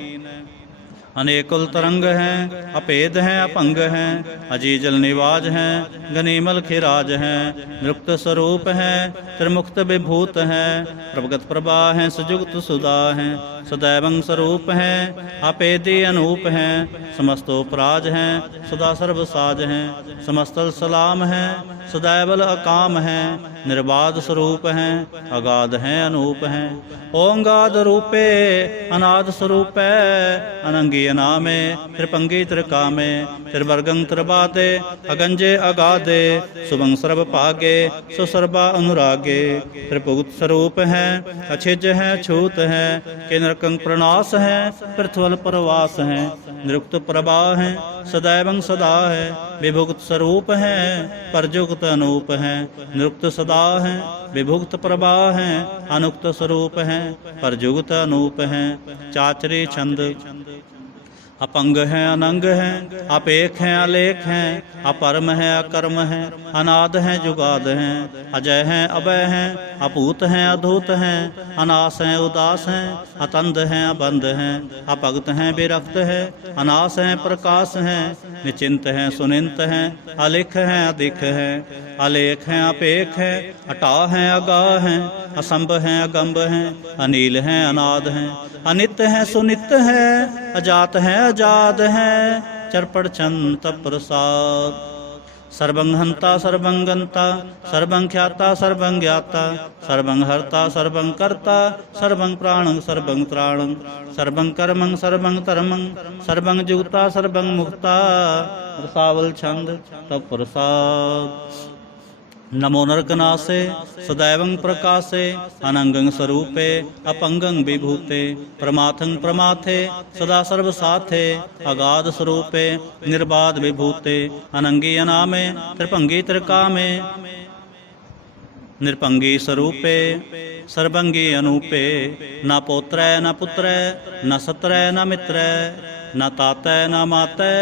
अनेकुल तरंग हैं, अपेद हैं, अपंग हैं, अजीजल निवाज हैं, गनीमल खिराज हैं, निरुक्त स्वरूप हैं, त्रिमुक्त विभूत हैं, प्रभगत प्रभा हैं, सुजुक्त सुधा हैं, सदैवंग स्वरूप हैं, अपेदी अनूप हैं, समस्तोपराज हैं, सदा सर्वसाज हैं, समस्तल सलाम हैं, सदैवल अकाम हैं, निर्बाध स्वरूप हैं, अगाध हैं, अनूप हैं, ओंगाद रूपे अनाद स्वरूप है, अनंगी अनामे त्रिपंगी त्रिकामे, त्रिवर्गं त्रिबादे अगंजे अगाधे, सुभंग सर्व पागे सुसर्वा अनुरागे, त्रिपुत स्वरूप हैं, अछिज हैं, छूत हैं, के नरकंग प्रणास हैं, पृथ्वल प्रवास हैं, निरुक्त प्रभा हैं, सदैवं सदा है, विभुक्त स्वरूप हैं, परजुक्त अनूप हैं, निरुक्त सदा हैं, विभुक्त प्रभा हैं, अनुक्त स्वरूप हैं, परजुक्त अनूप हैं, चाचरी छंद। अपंग हैं, अनंग हैं, अपेख हैं, अलेख हैं, अपरम हैं, अकर्म हैं, अनाद हैं, जुगाद हैं, अजय हैं, अभय हैं, अपूत हैं, अधूत हैं, अनास हैं, उदास हैं, अतंद हैं, अबंध हैं, अपगत हैं, विरक्त हैं, अनास हैं, प्रकाश हैं, निचिंत हैं, सुनिंत हैं, अलिख हैं, अधिक हैं, अलेख हैं, अपेख हैं, अटा हैं, अगाह हैं, असंभ हैं, अगंभ हैं, अनील हैं, अनाद हैं, अनित हैं, सुनित हैं, अजात हैं, आजाद हैं, चरपड़ छंद प्रसाद। सर्वं हंता सर्वं गंता सर्वं ख्याता सर्वं ज्ञाता सर्वं हर्ता सर्वं कर्ता सर्वं प्राणं सर्वं त्राणं सर्वं कर्मं सर्वं धर्मं सर्वं जुगता सर्वं मुक्ता। रसावल छंद तप प्रसाद। नमो नरकनासे सदैवं प्रकाशे अनंगं स्वरूपे अपंगं विभूते प्रमाथं प्रमाथे सदा सर्वसाथे अगाध स्वरूपे निर्बाध विभूते अनंगी अनामे त्रिभंगी त्रिकामे निरपंगी स्वरूपे सर्वंगी अनूपे न पोत्रै न पुत्रै न सत्रै न मित्रै न तातै न मातै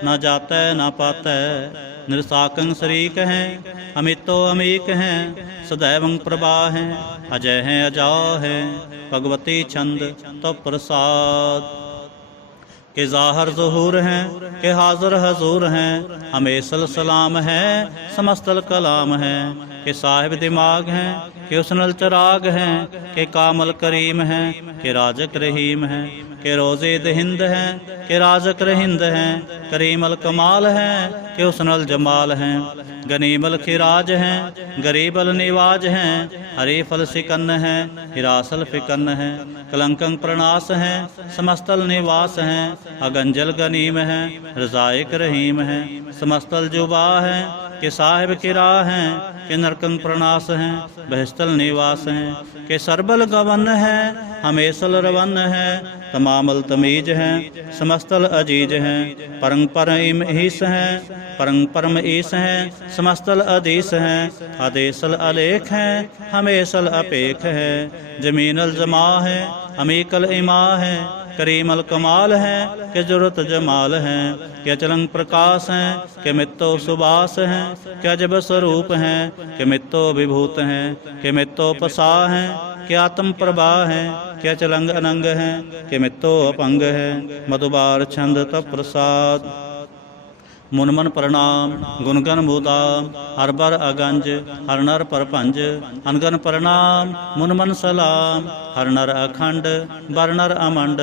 न जातै न पातै निरसाकं शरीक हैं अमितो अमीक हैं सदैवं प्रभा हैं अजय हैं अजा हैं भगवती छंद तो प्रसाद। के ज़ाहर ज़हूर हैं के हाज़िर हजूर हैं हमेशल सलाम है समस्तल कलाम है। के साहिब दिमाग हैं के उसनल चराग हैं के कामल करीम हैं के राजक रहीम हैं के रोज़े दहिंद हैं के राजक रहिंद हैं करीमल कमाल हैं के उसनल जमाल हैं गनीमल खिराज हैं गरीबल निवाज हैं हरीफल सिकन्न हैं हिरासल फिकन्न हैं कलंकं प्रणास हैं समस्तल निवास हैं अगंजल गनीम हैं रजाइक रहीम हैं समस्तल जुबा हैं के साहिब किरा हैं के नरकं प्रणास हैं बहिस्तल निवास हैं के सरबल गवन हैं हमेशल रवन हैं तमामल तमीज हैं समस्तल अजीज हैं परं परम ईस हैं परं परम ईस हैं समस्तल अधीस हैं आदेशल अलेख हैं हमेशल अपेख है जमीनल जमा है अमीकल इमा है करीमल कमाल है के जुरत जमाल हैं के चलंग प्रकाश हैं के मित्तो सुबास हैं के अजब स्वरूप हैं के मित्तो विभूत हैं के मित्तो पसा हैं के आत्म प्रभा हैं के चलंग अनंग हैं के मित्तो अपंग हैं। मधुबार छंद तप प्रसाद। मुनमन प्रणाम गुणगन मुदाम हर बर अगंज हर नर परपंज अनगन प्रणाम मुनमन सलाम हर नर अखंड बर नर अमंड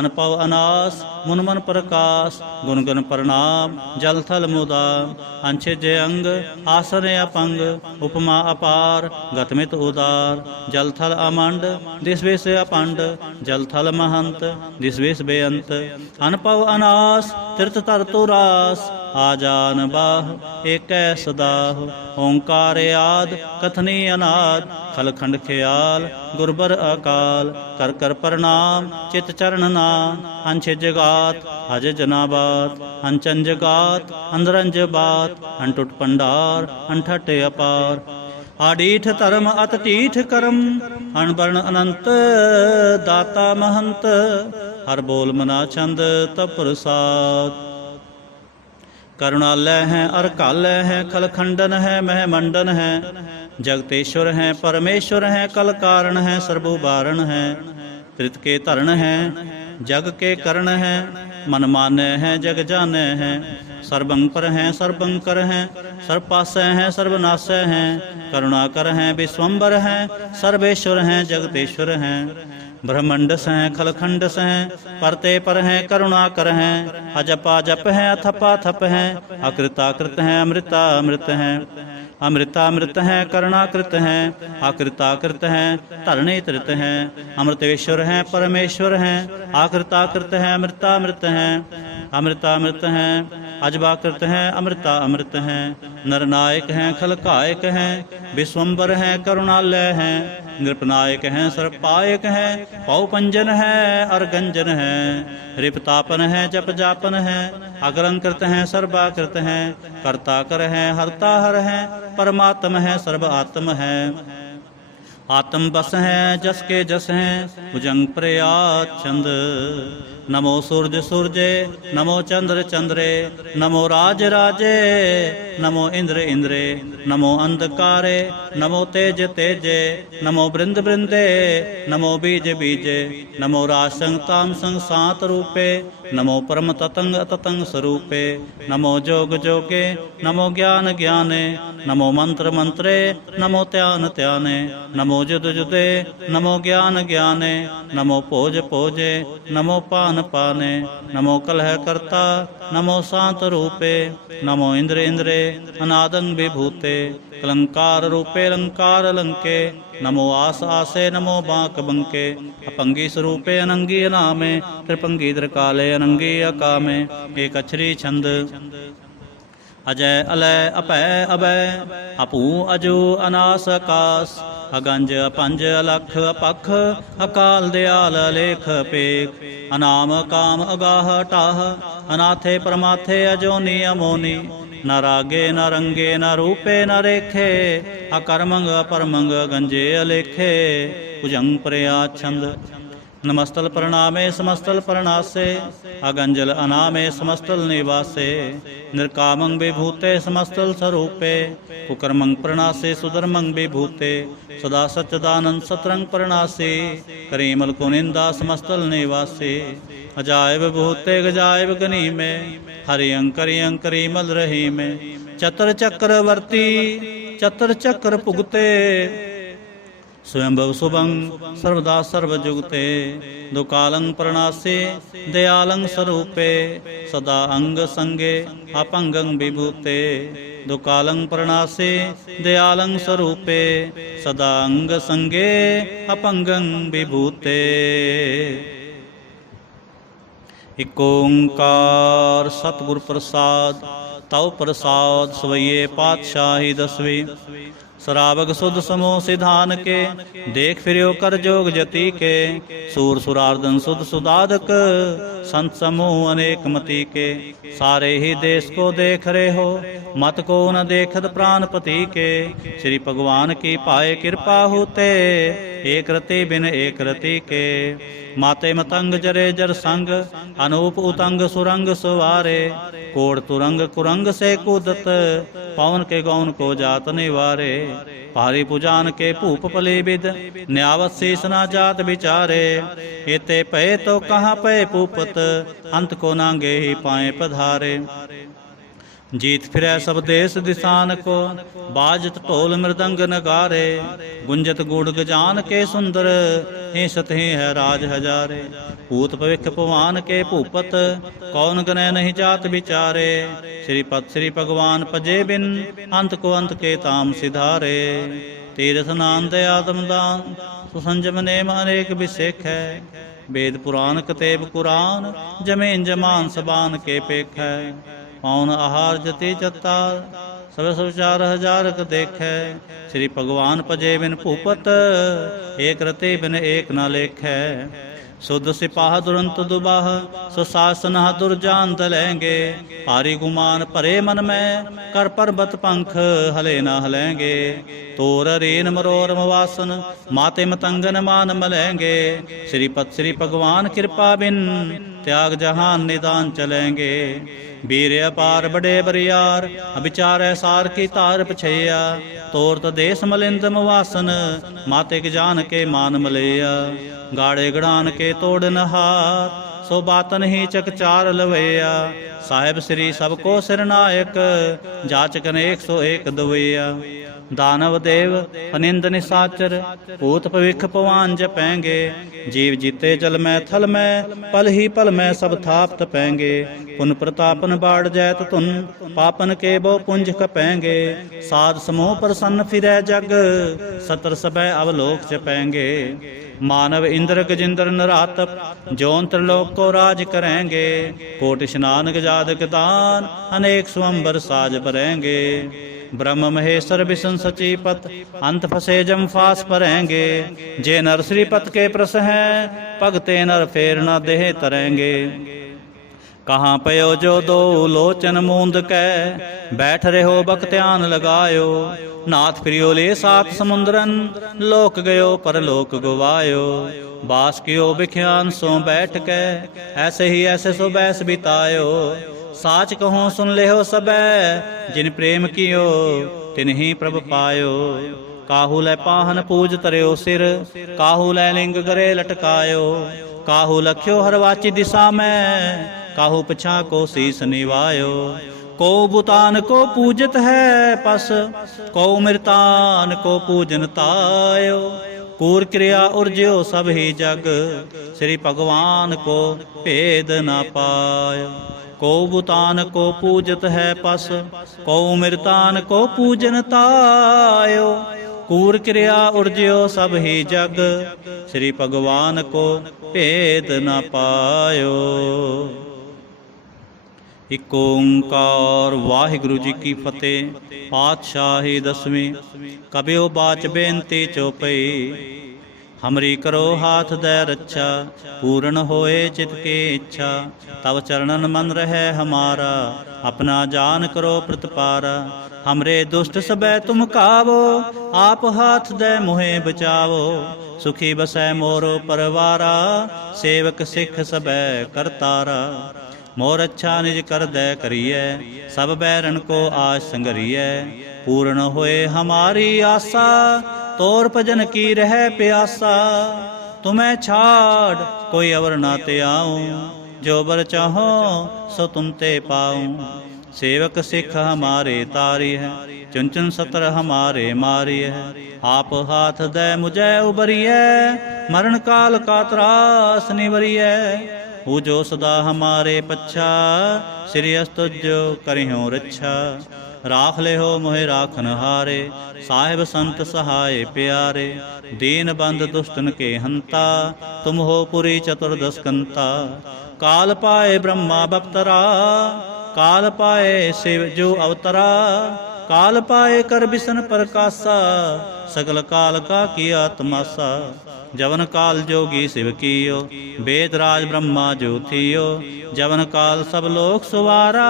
अनपव अनास मुनमन प्रकाश गुणगन प्रणाम जल थल मुदाम अंछिज अंग आसन अपंग उपमा अपार गतमित उदार जल थल अमंड दिसवेश अपंड जल थल महंत दिसवेश बेअंत अनपव अनास तीर्थ तर तुरास आजान बाह एक सदाह ओंकार आद कथनी अनाद खलखंड ख्याल गुरबर अकाल कर कर प्रणाम चित चरण नाम अंश जगात हज जनाबात अंचन जगात अंदरंज बात अंटुट पंडार अंठट अपार आडीठ धर्म अतटीठ करम अनबर्ण अनंत दाता महंत हर बोल मना छंद तप प्रसाद। करुणालय हैं अरकालय हैं खलखंडन है महमंडन है जगतेश्वर हैं परमेश्वर हैं कल कारण हैं सर्वोबारण हैं त्रित के तरण हैं जग के करण हैं मन माने हैं जग जाने हैं सर्वं पर हैं सर्वंकर हैं सर्वपासय हैं सर्वनाशय हैं करुणाकर हैं विश्वम्बर हैं सर्वेश्वर हैं जगतेश्वर हैं ब्रह्मंडस हैं खलखंडस हैं परते पर हैं करुणाकर हैं अजपा जप हैं अथपा थप हैं अकृताकृत हैं अमृता अमृत हैं अमृतामृत हैं करुणाकृत हैं आकृताकृत हैं धरणी तृत हैं अमृतेश्वर हैं परमेश्वर हैं आकृताकृत हैं अमृतामृत हैं अमृतामृत हैं अजबाकृत हैं अमृता अमृत हैं नरनायक हैं खलकायक हैं विश्वम्बर हैं करुणालय हैं नृपनायक हैं सर्वपायक हैं पौपंजन हैं अर्गंजन हैं रिपतापन हैं जप जापन हैं अगलंकृत हैं सर्वाकृत हैं कर्ताकर हैं हरता हर हैं परमात्म हैं सर्व आत्म हैं आत्म बस हैं जस के जस हैं भुजंग प्रयात छंद। नमो सूरज सूरजे नमो चंद्र चंद्रे नमो राज राजे नमो इंद्र इंद्रे नमो अंधकारे नमो तेज तेजे नमो बृंद बृंदे नमो बीज बीजे नमो राजसंग ताम संग सात रूपे नमो परम ततंग अततंग स्वरूपे नमो जोग जोगे नमो ज्ञान ज्ञाने नमो मंत्र मंत्रे नमो त्यान त्याने नमो जुद जुदे नमो ज्ञान ज्ञाने नमो पोज पोजे नमो पान प्राण पाने। नमो कलह कर्ता नमो शांत रूपे। नमो इंद्र इंद्रे अनादं विभूते। कलंकार रूपे अलंकार लंके। नमो आस आसे नमो बांक बंके। अपंगी स्वरूपे अनंगी अनामे। त्रिपंगी त्रिकाले अनंगी अकामे। एक अक्षरी छंद। अजय अलय अपै अभय अपू अजो अनास आकाश। अगंज अपंज अलख अपख अकाल दयाल अलेख पेख। अनाम काम अगाह टाह अनाथे परमाथे अजोनी अमोनी। न रागे न रंगे न रूपे न रेखे। अकर्मंग अपरमंग गंजे अलेखे। भुजंग प्रया छंद। नमस्तल प्रणामे समस्तल प्रणासे। अगंजल अनामे समस्तल निवासे। निर्कामं विभूते समस्तल स्वरूपे। कुकर्मं प्रणासे सुधर्मं विभूते। सदा सच्चिदानंद सतरंग प्रणासे। करीमल कुनिंदा समस्तल निवासे। अजायब भूते गजायब गनी में। हरियं करियं करीमल रही में। चतर चक्रवर्ती चतर चक्र पुगते। स्वयंभव शुभं सर्वदा सर्वजुगते। दुकालं प्रणासे दयालं स्वरूपे। सदा अंग संगे अपंगं विभूते। दुकालं प्रणासे दयालं स्वरूपे। सदा अंग संगे अपंगं विभूते। इक ओंकार सतगुर प्रसाद। तव प्रसाद सवैये पातशाही दसवीं। सरावग सुध समूह सिधान के। देख फिर्यो कर जोग जति के। सूर सुरार्दन सुध सुदादक। संत समूह अनेक मति के। सारे ही देश को देख रहे हो। मत को न देखत प्राणपति के। श्री भगवान की पाए कृपा होते। एक रति बिन एक रति के। माते मतंग जरे जर संग। अनूप उतंग सुरंग सुवारे। कोड़ तुरंग कुरंग से कूदत। पवन के गौन को जात निवारे। भारी पुजान के भूप पले विद। न्यावत शीस ना जात विचारे। एते पए तो कहाँ पए पूपत। अंत को नांगे ही पाए पधारे। जीत फिरै सब देश दिशान को। बाजत ढोल मृदंग नगारे। गुंजत गुड़ गजान के सुंदर। हे सतहि है राज हजारे। पूत पविख पवान के भूपत। कौन गने नहीं जात विचारे। श्रीपत श्री भगवान पजे बिन। अंत को अंत के ताम सिधारे। तीर्थ नाम दया दमदान। सुसंजम नेम अनेक विसेख है। वेद पुराण कतेब कुरान। जमीन जमान सबान के पेख है। पौन आहार जति जता। सब विचार हजारक देखै। श्री भगवान पजे बिन भूपत। एक रति बिन एक न लेखै। शुद्ध सिपाह दुरंत दुबाह। सुशासन दुर्जान तलेंगे। हारी गुमान भरे मन में। कर पर्वत पंख हले न हलेंगे। तोर रीन मरोर मवासन। माते मतंगन मान मलेंगे। श्रीपत श्री भगवान कृपा बिन। त्याग जहान निदान चलेंगे। वीर अपार बड़े बरियार। अविचार सार की तार पछैया। तोर तो देश मलिंद मवासन। माते के जान के मान मलैया। गाड़े गड़ान के तोड़ नहार। सो बातन ही चकचार लवैया। साहेब श्री सबको सिरनायक। जाचकन 101 दवैया। दानव देव अनिंद निशाचर। भूत भविख पवान जपेंगे। जीव जीते जल में थल में। पल ही पल में सब थाप तपेंगे। पुन प्रतापन बाढ़ जैत तुन। पापन के बो पुंज कपेंगे। साध समूह प्रसन्न फिरै जग। सतर सबै अवलोक जपेंगे। मानव इंद्र गजिंद्र नरातप। जौन त्रिलोक को राज करेंगे। कोटि स्नान गजाद गदान। अनेक स्वंबर साज भरेंगे। ब्रह्म महेश्वर विष्णु सचीपत। अंत फसे जम फास परेंगे। जे नर श्रीपत के प्रस हैं। भगते नर फेर न देह तरेंगे। कहाँ पयो जो दो लोचन मूंद कै। बैठ रहो बख्त्यान लगायो। नाथ प्रियो ले सात समुद्रन। लोक गयो पर लोक गुवायो। बास कियो बिख्यान सो बैठ कै। ऐसे ही ऐसे सो बैस बितायो। साच कहो सुन ले हो सबै। जिन प्रेम कियो तिन ही प्रभ पायो। काहू लै पाहन पूज तरयो सिर। काहू लै लिंग गरे लटकायो। काहू लख्यो हरवाची दिशा में। काहू पछा को शीस निवायो। को बुतान को पूजत है पस। को मृतान को पूजन तायो। कूर क्रिया उर्ज्यो सब ही जग, श्री भगवान को भेद न पाय। को बुतान को पूजत है पस, को मृतान को पूजन तायो। कूर क्रिया उर्ज्यो सब ही जग, श्री भगवान को भेद न पायो। इक ओंकार वाहिगुरु जी की फतेह। पातशाही दसवीं। कबियो बाच बेनती चौपई, हमरी करो हाथ दे रक्षा। पूर्ण होए चित की इच्छा, तब चरणन मन रहे हमारा। अपना जान करो प्रतिपारा, हमरे दुष्ट सबै तुम कावो। आप हाथ दे मोहे बचावो, सुखी बसै मोरो परवारा। सेवक सिख सबै करतारा, मोर अच्छा निज कर दे करिए। सब बैरन को आश संगरिए, पूर्ण होए हमारी आशा। तोर भजन की रह प्यासा, तुम्हें छाड़ कोई अवर ना ते आऊं। जो बर चाहो सो तुम ते पाऊं। सेवक सिख हमारे तारी है, चुन चुन सतर हमारे मारी है। आप हाथ दे मुझे उबरिए, मरण काल का त्रास निवरिए। हु जो सदा हमारे पच्छा, श्री अस्तुजो करियो रक्षा। राख ले हो मोहे राखन हारे, साहिब संत सहाय प्यारे। दीन बंद दुष्टन के हंता, तुम हो पुरी चतुर्दश कंता। काल पाए ब्रह्मा बख्तरा, काल पाए शिव जो अवतरा। काल पाए कर बिसन प्रकाशा, सकल काल का किया तमाशा। जवन काल जोगी शिव कियो, वेद राज ब्रह्मा जो थियो। जवन काल सब लोक सुवारा,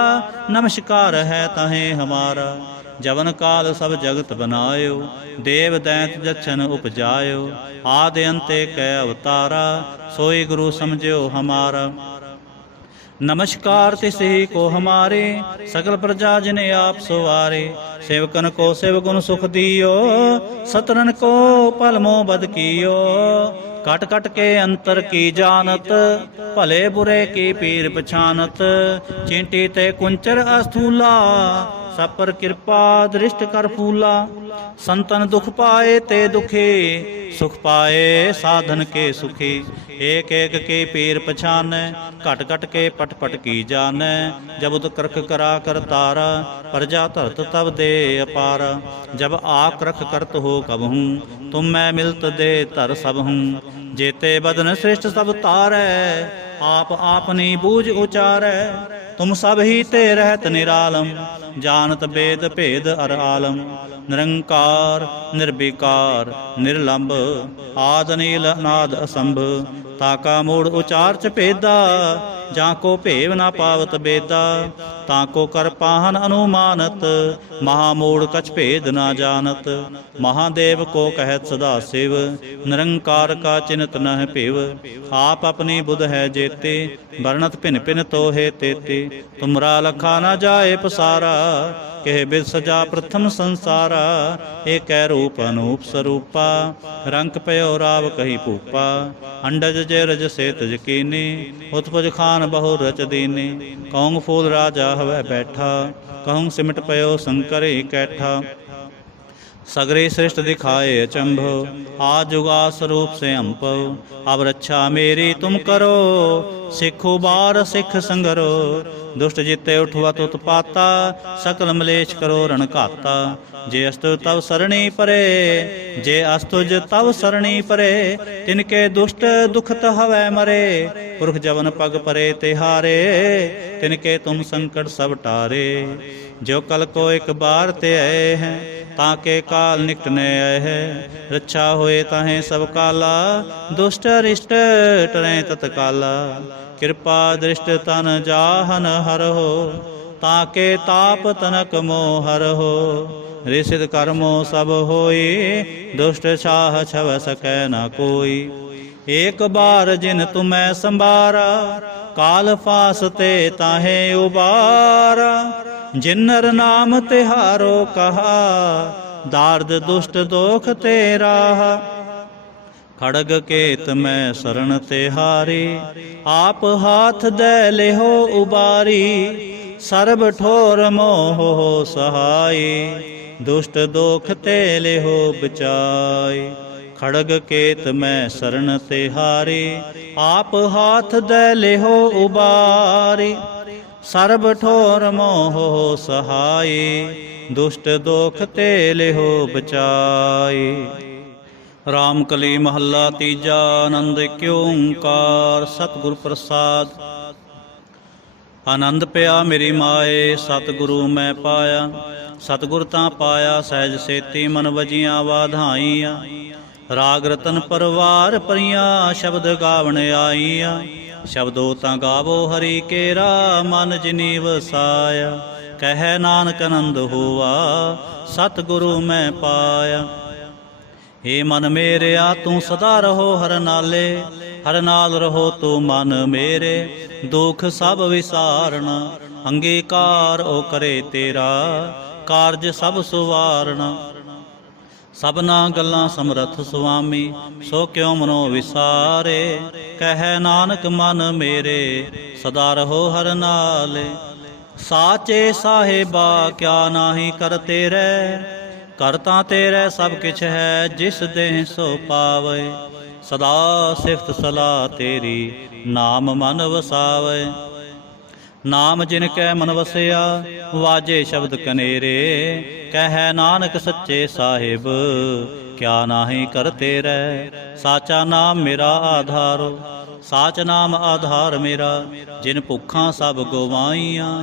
नमस्कार है तहें हमारा। जवन काल सब जगत बनायो, देव दैत जच्छन उपजायो। आदि अंते कै अवतारा, सोई गुरु समझो हमारा। नमस्कार तिस ही को हमारे, सकल प्रजा जिने आप सवारे। सेवकन को सेव गुण सुख दियो, सतरन को पल मोह बद कियो। कट कट के अंतर की जानत, भले बुरे की पीर पछानत। चींटी ते कुंचर अस्थूला, सब पर कृपा दृष्ट कर फूला। संतन दुख पाए ते दुखी, सुख पाए साधन के सुखी। एक एक के पीर पछाने, घट घट के पट पट की जाने। जब उद करख करा कर तारा, प्रजा धरत तब दे अपारा। जब आप रख करत हो कब हूँ, तुम मैं मिलत दे तर सब हूँ। जेते बदन श्रेष्ठ सब तारै, आप आपनी बूझ उचारै। तुम सब ही ते रहत निरालम, जानत बेद भेद अर आलम। निरंकार निर्विकार निर्लंब, आद नील नाद असंभ। ताका मूड़ उचार च भेदा, जाको भेव ना पावत बेदा। ताको कर पाहन अनुमानत, महामूड़ कछ भेद ना जानत। महादेव को कहत सदा शिव, निरंकार का चिन्हत नह पिव। आप अपनी बुध है जेते, वर्णत भिन भिन तो हे तेते। तुमरा लखा न जाए पसारा, कह बिद सजा प्रथम संसारा। एक रूप अनूप स्वरूपा, रंक पयो राव कही भूपा। अंडज जे रज से तज कीनी, उत्पज खान बहु रच दीनी। कहूँ फूल राजा हवै बैठा, कहूँ सिमट पयो शंकर ही कैठा। सगरे श्रेष्ठ दिखाए अचंभो, आज जुगा स्वरूप से अम्पव। अब रक्षा मेरी तुम करो, सिखो बार सिख संगरो। दुष्ट जिते उठवत उत्पाता, सकल मलेश करो रण घाता। जे अस्तु तव सरणी परे, जे अस्तुज तव सरणी परे। तिनके दुष्ट दुखत हवै मरे, पुरख जवन पग परे तिहारे। तिनके तुम संकट सब टारे, जो कल को एक बार ते आए हैं। ताके काल निकट ने आए है, रक्षा होए ताहें सब काला। दुष्ट रिष्ट टरें तत्काला, कृपा दृष्ट तन जाहन हर हो। ताके ताप तनक मोह हर हो, ऋषिद कर्मो सब होई। दुष्ट छाह छव सकै न कोई, एक बार जिन तुम्हें संभारा। काल फास ते ताहें उबारा, जिन्नर नाम तिहारो कहा। दार्द दुष्ट दोख तेरा, खड़ग केत में शरण तिहारी। आप हाथ दे लेहो उबारी, सर्ब ठोर मोह हो सहाय। दुष्ट दोख ते लेहो बचाई, खड़ग केत मैं शरण तिहारी, आप हाथ दे लेहो उबारी। सर्ब ठोर मोह सहाय, दुष्ट दोख ते लेहो बचाई। राम कली महला तीजा, आनंद क्यों ओंकार, सतगुर प्रसाद। आनंद पिया मेरी माए, सतगुरु मैं पाया। सतगुर तां पाया सहज सेती, मन वजियां वाधाइयां। राग रतन परवार परियां, शब्द गावण आईयां। शब्दो तां गावो हरि केरा, मन जिनी वसाया। कह नानक आनंद होवा, सतगुरु मैं पाया। हे मन मेरेया तू सदा रहो हर नाले, हर नाल रहो तू मन मेरे। दुख सब विसारना, अंगीकार ओ करे तेरा, कारज सब सुवारना। सबना गल्लां समरथ सुआमी, सो क्यों मनो विसारे। कह नानक मन मेरे, सदा रहो हर नाले। साचे साहिबा क्या नाहि करते रह, करता तेरे सब किछ है, जिस देह सो पावे। सदा सिफत सलाह तेरी, नाम मन वसावे। नाम जिन कै मन वसिया, वाजे शब्द कनेरे। कह नानक सच्चे साहिब, क्या नाहि करते रह। साचा नाम मेरा आधारो, साच नाम आधार मेरा। जिन भुखां सब गवाईयां,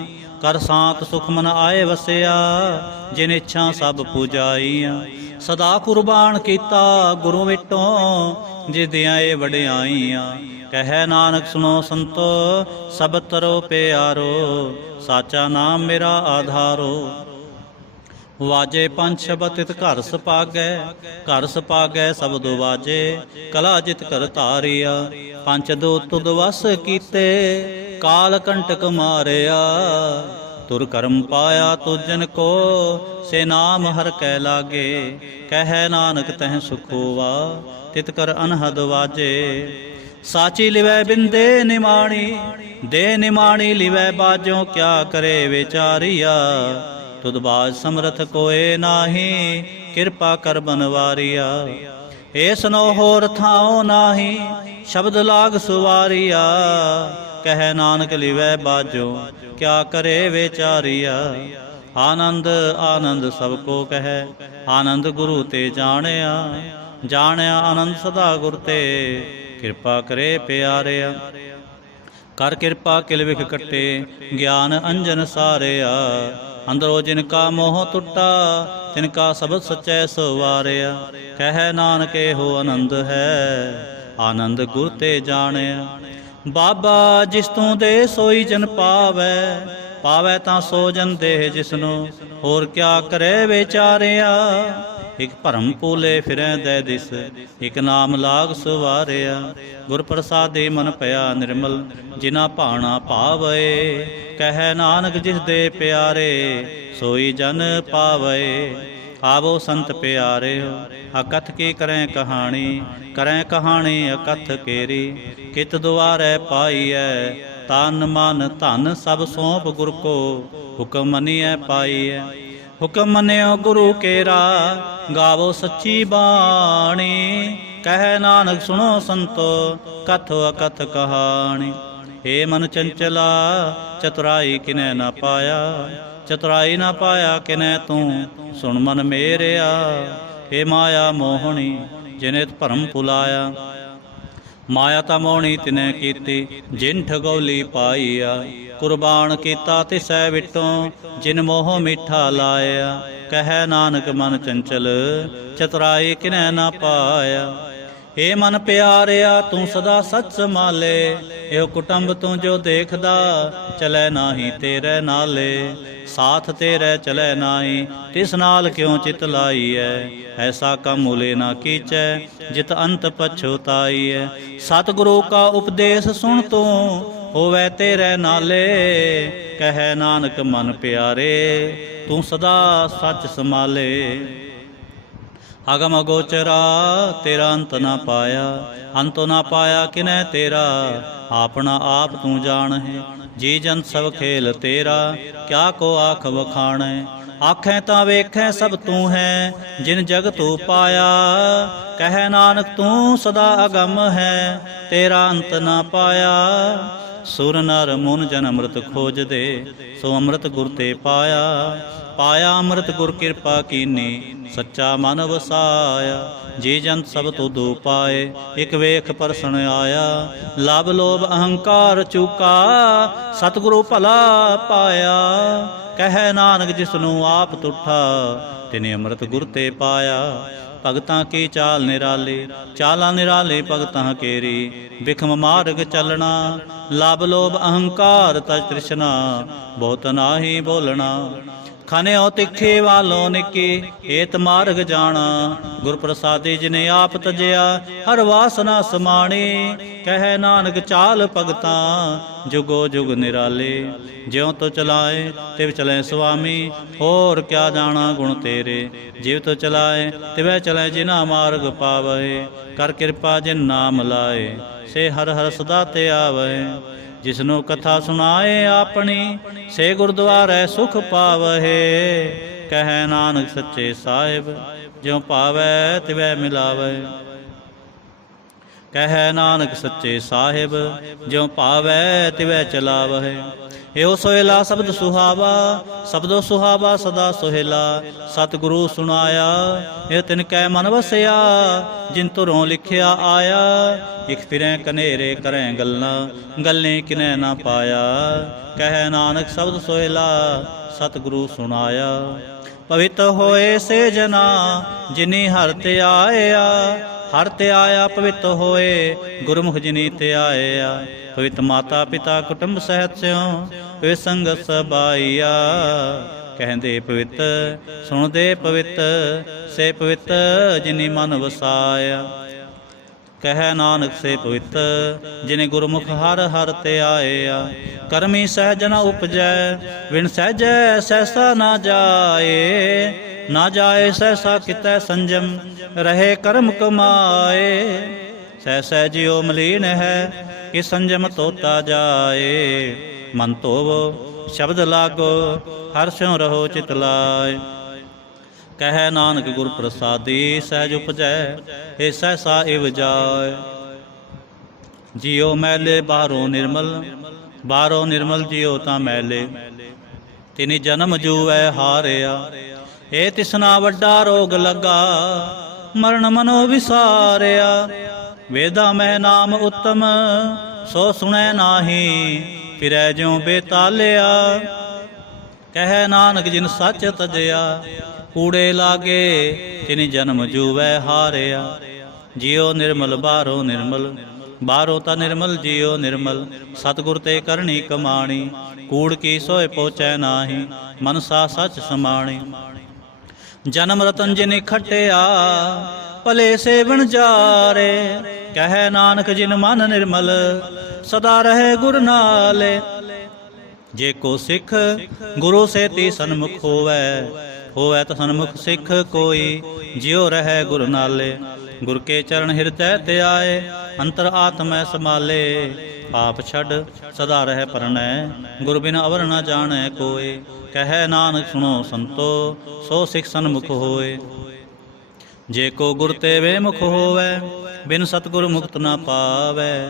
कर सांत सुख मन आए वसिया। जिन इच्छा सब पुजाईयां, सदा कुर्बान कीता गुरु विटों। जिदियां ए वडियाईयां, कह नानक सुनो संतो, सब तरो प्यारो। साचा नाम मेरा आधारो। वाजे पंच शबद तित घर सपागै, घर सपागै शब्द वाजे। कला जित कर तारिया, पंच दो तुद वस कीते। काल कंटक मारिया, तुर कर्म पाया तुजन को। से नाम हर कै लागे, कह नानक तह सुख होवा। तित कर अनहद वाजे। साची लिवै बिंदे निमाणी, दे निमाणी लिवै बाजों। क्या करे विचारिया, तुद बाज समरथ कोय नाही। किरपा कर बनवारिया, एस नो होर थाओ नाही। शब्द लाग सुवारिया, कह नानक लिवै बाजो। क्या करे विचारिया, आनंद आनंद सबको कह। आनंद गुरु ते जानिया, जानिया आनंद सदा गुर ते। किरपा करे प्यारिया, कर किरपा किल विख कटे। ज्ञान अंजन सारिया, अंदरों जिनका मोह टुटा। तिनका सबद सच्चै सवारिया। कह नानक हो आनंद है, आनंद गुर ते जानिया। बाबा जिस तू दे सोई जन पावै, पावै तां सो जन देह जिसनो। होर क्या करे विचारिया, एक भरम भूले फिरै दै दिस। एक नाम लाग सुवारिया, गुर प्रसादे मन पया निर्मल। जिना भाना भावै, कह नानक जिस दे प्यारे। सोई जन पावै, आवो संत प्यारे हो। अकथ की करें कहानी, करें कहानी अकथ केरी। कित दुआरै पाईऐ, तन मन धन सब सौंप गुर को। हुक्म मनिए पाईऐ, हुक्म मनियो गुरु केरा। गावो सच्ची बाणी, कह नानक सुनो संतो। कथो अकथ कहानी, हे मन चंचला। चतुराई किनै न पाया, चतुराई न पाया किनै तू। सुन मन मेरेया, हे माया मोहनी। जिने भरम भुलाया, माया ता मोहनी तिनै कीती। जिन ठगौली पाईया, कुर्बान कीता तिसै विटों। जिन मोह मीठा लाया, कह नानक मन चंचल। चतुराई किनै न पाया, हे मन प्यारिया तू सदा सच संभाले। एहो कुटुंब तू जो देखदा, चलै नाही तेरे नाले। साथ तेरे चलै नाही, तिस नाल क्यों चित लाई है। ऐसा कम मुले ना कीचै, जित अंत पछुताई है। सतगुरु का उपदेश सुन तू, होवै तेरे नाले। कह नानक मन प्यारे, तू सदा सच संभाले। अगम अगोचरा तेरा अंत ना पाया, अंत ना पाया किनै तेरा। आपना आप तू जान है, जी जन सब खेल तेरा। क्या को आख वखाण है, ਆਖੈ ਤਾਂ ਵੇਖੈ ਸਭ ਤੂੰ ਹੈ, ਜਿਨ ਜਗਤ ਉਪਾਇਆ। ਕਹੈ ਨਾਨਕ ਤੂੰ ਸਦਾ ਅਗੰਮ ਹੈ, ਤੇਰਾ ਅੰਤ ਨਾ ਪਾਇਆ। ਸੁਰ ਨਰ ਮੁਨ ਜਨ ਅੰਮ੍ਰਿਤ ਖੋਜਦੇ, ਸੋ ਅੰਮ੍ਰਿਤ ਗੁਰ ਤੇ ਪਾਇਆ। ਪਾਇਆ ਅੰਮ੍ਰਿਤ ਗੁਰ ਕਿਰਪਾ ਕੀਨੀ, ਸੱਚਾ ਮਨ ਵਸਾਇਆ। ਜੀ ਜੰਤ ਸਭ ਤੁਧੁ ਪਾਏ, ਇਕ ਵੇਖ ਪਰਸਣ ਆਇਆ। ਲਭ ਲੋਭ ਅਹੰਕਾਰ ਚੂਕਾ, ਸਤਿਗੁਰੂ ਭਲਾ ਪਾਇਆ। ਕਹੈ ਨਾਨਕ ਜਿਸਨੂੰ ਆਪ ਤੁਠਾ, ਤਿਨੇ ਅੰਮ੍ਰਿਤ ਗੁਰ ਤੇ ਪਾਇਆ। ਭਗਤਾਂ ਕੀ ਚਾਲ ਨਿਰਾਲੀ, ਚਾਲਾਂ ਨਿਰਾਲੇ ਭਗਤਾਂ ਕੇਰੀ। ਬਿਖਮ ਮਾਰਗ ਚੱਲਣਾ, ਲਭ ਲੋਭ ਅਹੰਕਾਰ ਤਜ ਤ੍ਰਿਸ਼ਨਾ, ਬਹੁਤ ਨਾਹੀ ਬੋਲਣਾ। ਖਾਨਿਓ ਤਿੱਖੇ ਵਾਲੋਂ ਨਿੱਕੀ, ਏਤ ਮਾਰਗ ਜਾਣਾ। ਗੁਰ ਪ੍ਰਸਾਦੀ ਜਿਨੇ ਆਪ ਤਜਿਆ, ਹਰ ਵਾਸਨਾ ਸਮਾਣੀ। ਕਹੈ ਨਾਨਕ ਚਾਲ ਭਗਤਾਂ, ਜੁਗੋ ਜੁਗ ਨਿਰਾਲੇ। ਜਿਉ ਤੋ ਚਲਾਏ ਤਿਵ ਚਲੇ ਸੁਆਮੀ, ਹੋਰ ਕਿਆ ਜਾਣਾ ਗੁਣ ਤੇਰੇ। ਜਿਵ ਤੋ ਚਲਾਏ ਤਿਵੈ ਚਲੇ ਜਿਨਾ ਮਾਰਗ ਪਾਵੈ। ਕਰ ਕਿਰਪਾ ਜਿਨ ਨਾਮ ਲਾਏ, ਸੇ ਹਰ ਹਰ ਸਦਾ ਤੇ ਆਵੈ। ਜਿਸਨੂੰ ਕਥਾ ਸੁਣਾਏ ਆਪਣੀ, ਸੇ ਗੁਰਦੁਆਰੇ ਸੁਖ ਪਾਵਹਿ। ਕਹੈ ਨਾਨਕ ਸੱਚੇ ਸਾਹਿਬ, ਜਿਉ ਭਾਵੈ ਤਿਵੈ ਮਿਲਾਵੈ। ਕਹੈ ਨਾਨਕ ਸੱਚੇ ਸਾਹਿਬ, ਜਿਉ ਭਾਵੈ ਤਿਵੈ ਚਲਾਵਹਿ। ਏਉ ਸੋਹਿਲਾ ਸ਼ਬਦ ਸੁਹਾਵਾ, ਸ਼ਬਦੋ ਸੁਹਾਵਾ ਸਦਾ ਸੋਹਿਲਾ। ਸਤਿਗੁਰੂ ਸੁਣਾਇਆ, ਇਹ ਤਿਨ ਕੈ ਮਨ ਵਸਿਆ, ਜਿਨ ਤੁਰੋਂ ਲਿਖਿਆ ਆਇਆ। ਇਕ ਫਿਰੈ ਕਨੇਰੇ ਕਰੈ ਗੱਲਾਂ, ਗੱਲੇ ਕਿਨੈ ਨਾ ਪਾਇਆ। ਕਹੈ ਨਾਨਕ ਸ਼ਬਦ ਸੋਹਿਲਾ, ਸਤਿਗੁਰੂ ਸੁਣਾਇਆ। ਪਵਿੱਤ ਹੋਏ ਸੇ ਜਨਾ, ਜਿਨੀ ਹਰਿ ਤੇ ਆਇਆ। ਹਰਿ ਤੇ ਆਇਆ ਪਵਿੱਤ ਹੋਏ, ਗੁਰਮੁਖ ਜਿਨੀ ਤੇ ਆਇਆ। ਪਵਿੱਤ ਮਾਤਾ ਪਿਤਾ ਕੁਟੁੰਬ ਸਹਿਤ ਸਿਉ, ਪਵਿੱਤ ਸੰਗਤ ਸਬਾਈਆ। ਕਹਿੰਦੇ ਪਵਿੱਤ ਸੁਣਦੇ ਪਵਿੱਤ, ਸੇ ਪਵਿੱਤ ਜਿਨੀ ਮਨ ਵਸਾਇਆ। ਕਹੈ ਨਾਨਕ ਸੇ ਪਵਿੱਤ, ਜਿਨੇ ਗੁਰਮੁਖ ਹਰ ਹਰ ਤੇ ਆਇਆ। ਕਰਮੀ ਸਹਿਜ ਨ ਉਪਜੈ, ਵਿਣ ਸਹਿਜੈ ਸਹਿਸਾ ਨਾ ਜਾਏ। ਨਾ ਜਾਏ ਸਹਿਸਾ ਕਿਤੈ ਸੰਜਮ, ਰਹੇ ਕਰਮ ਕਮਾਏ। ਸਹਿ ਜਿਉ ਮਲੀਨ ਹੈ, ਕਿ ਸੰਜਮ ਤੋਤਾ ਜਾਏ। ਮਨ ਧੋਵੋ ਸ਼ਬਦ ਲਾਗੋ, ਹਰਿ ਸਿਉ ਰਹੋ ਚਿਤ ਲਾਏ। ਕਹੈ ਨਾਨਕ ਗੁਰ ਪ੍ਰਸਾਦੀ, ਸਹਿਜ ਉਪਜੈ ਏ ਸਹਿਸਾ ਇਵ ਜਾਏ। ਜਿਉ ਮੈਲੇ ਬਾਹਰੋਂ ਨਿਰਮਲ, ਬਾਹਰੋਂ ਨਿਰਮਲ ਜਿਉ ਤਾਂ ਮੈਲੇ। ਤਿਨੀ ਜਨਮ ਜੂਐ ਹਾਰਿਆ, ਏ ਤਿਸਨਾ ਵੱਡਾ ਰੋਗ ਲੱਗਾ। ਮਰਨ ਮਨੋ ਵਿਸਾਰਿਆ, ਵੇਦਾਂ ਮਹਿ ਨਾਮ ਉੱਤਮ, ਸੋ ਸੁਣੈ ਨਾਹੀ, ਫਿਰੈ ਜਿਉ ਬੇਤਾਲਿਆ। ਕਹੈ ਨਾਨਕ ਜਿਨ ਸੱਚ ਤਜਿਆ, ਕੂੜੇ ਲਾਗੇ ਤਿਨ ਜਨਮ ਜੂਵੈ ਹਾਰਿਆ। ਜਿਉ ਨਿਰਮਲ ਬਾਹਰੋਂ ਨਿਰਮਲ, ਬਾਹਰੋਂ ਤਾਂ ਨਿਰਮਲ ਜਿਉ ਨਿਰਮਲ। ਸਤਿਗੁਰ ਤੇ ਕਰਨੀ ਕਮਾਣੀ, ਕੂੜ ਕੀ ਸੋਏ ਪਹੁੰਚੈ ਨਾਹੀ। ਮਨਸਾ ਸੱਚ ਸਮਾਣੀ। ਜਨਮ ਰਤਨ ਜਿਨ ਖਟਿਆ, ਭਲੇ ਸੇਵਨ ਜਾਰੇ। ਕਹੈ ਨਾਨਕ ਜਿਨ ਮਨ ਨਿਰਮਲ, ਸਦਾ ਰਹੇ ਗੁਰ ਨਾਲੇ। ਜੇ ਕੋ ਸਿੱਖ ਗੁਰੂ ਸੇਤੀ ਸਨਮੁਖ ਹੋਵੈ, ਹੋਵੈ ਤਾਂ ਸਨਮੁਖ ਸਿੱਖ ਕੋਈ। ਜਿਉ ਰਹਿ ਗੁਰ ਨਾਲੇ, ਗੁਰ ਕੇ ਚਰਨ ਹਿਰਦੈ ਤੇ ਆਏ। ਅੰਤਰ ਆਤਮੈ ਸਮਾਲੇ, ਆਪ ਛੱਡ ਸਦਾ ਰਹਿ ਪਰਣੈ। ਗੁਰ ਬਿਨ ਅਵਰ ਨ ਜਾਣੈ ਕੋਇ। ਕਹੈ ਨਾਨਕ ਸੁਣੋ ਸੰਤੋ, ਸੋ ਸਿੱਖ ਸਨਮੁਖ ਹੋਏ। ਜੇ ਕੋ ਗੁਰ ਤੇ ਵੇਮੁਖ ਹੋਵੈ, ਬਿਨ ਸਤਿਗੁਰ ਮੁਕਤ ਨਾ ਪਾਵੈ।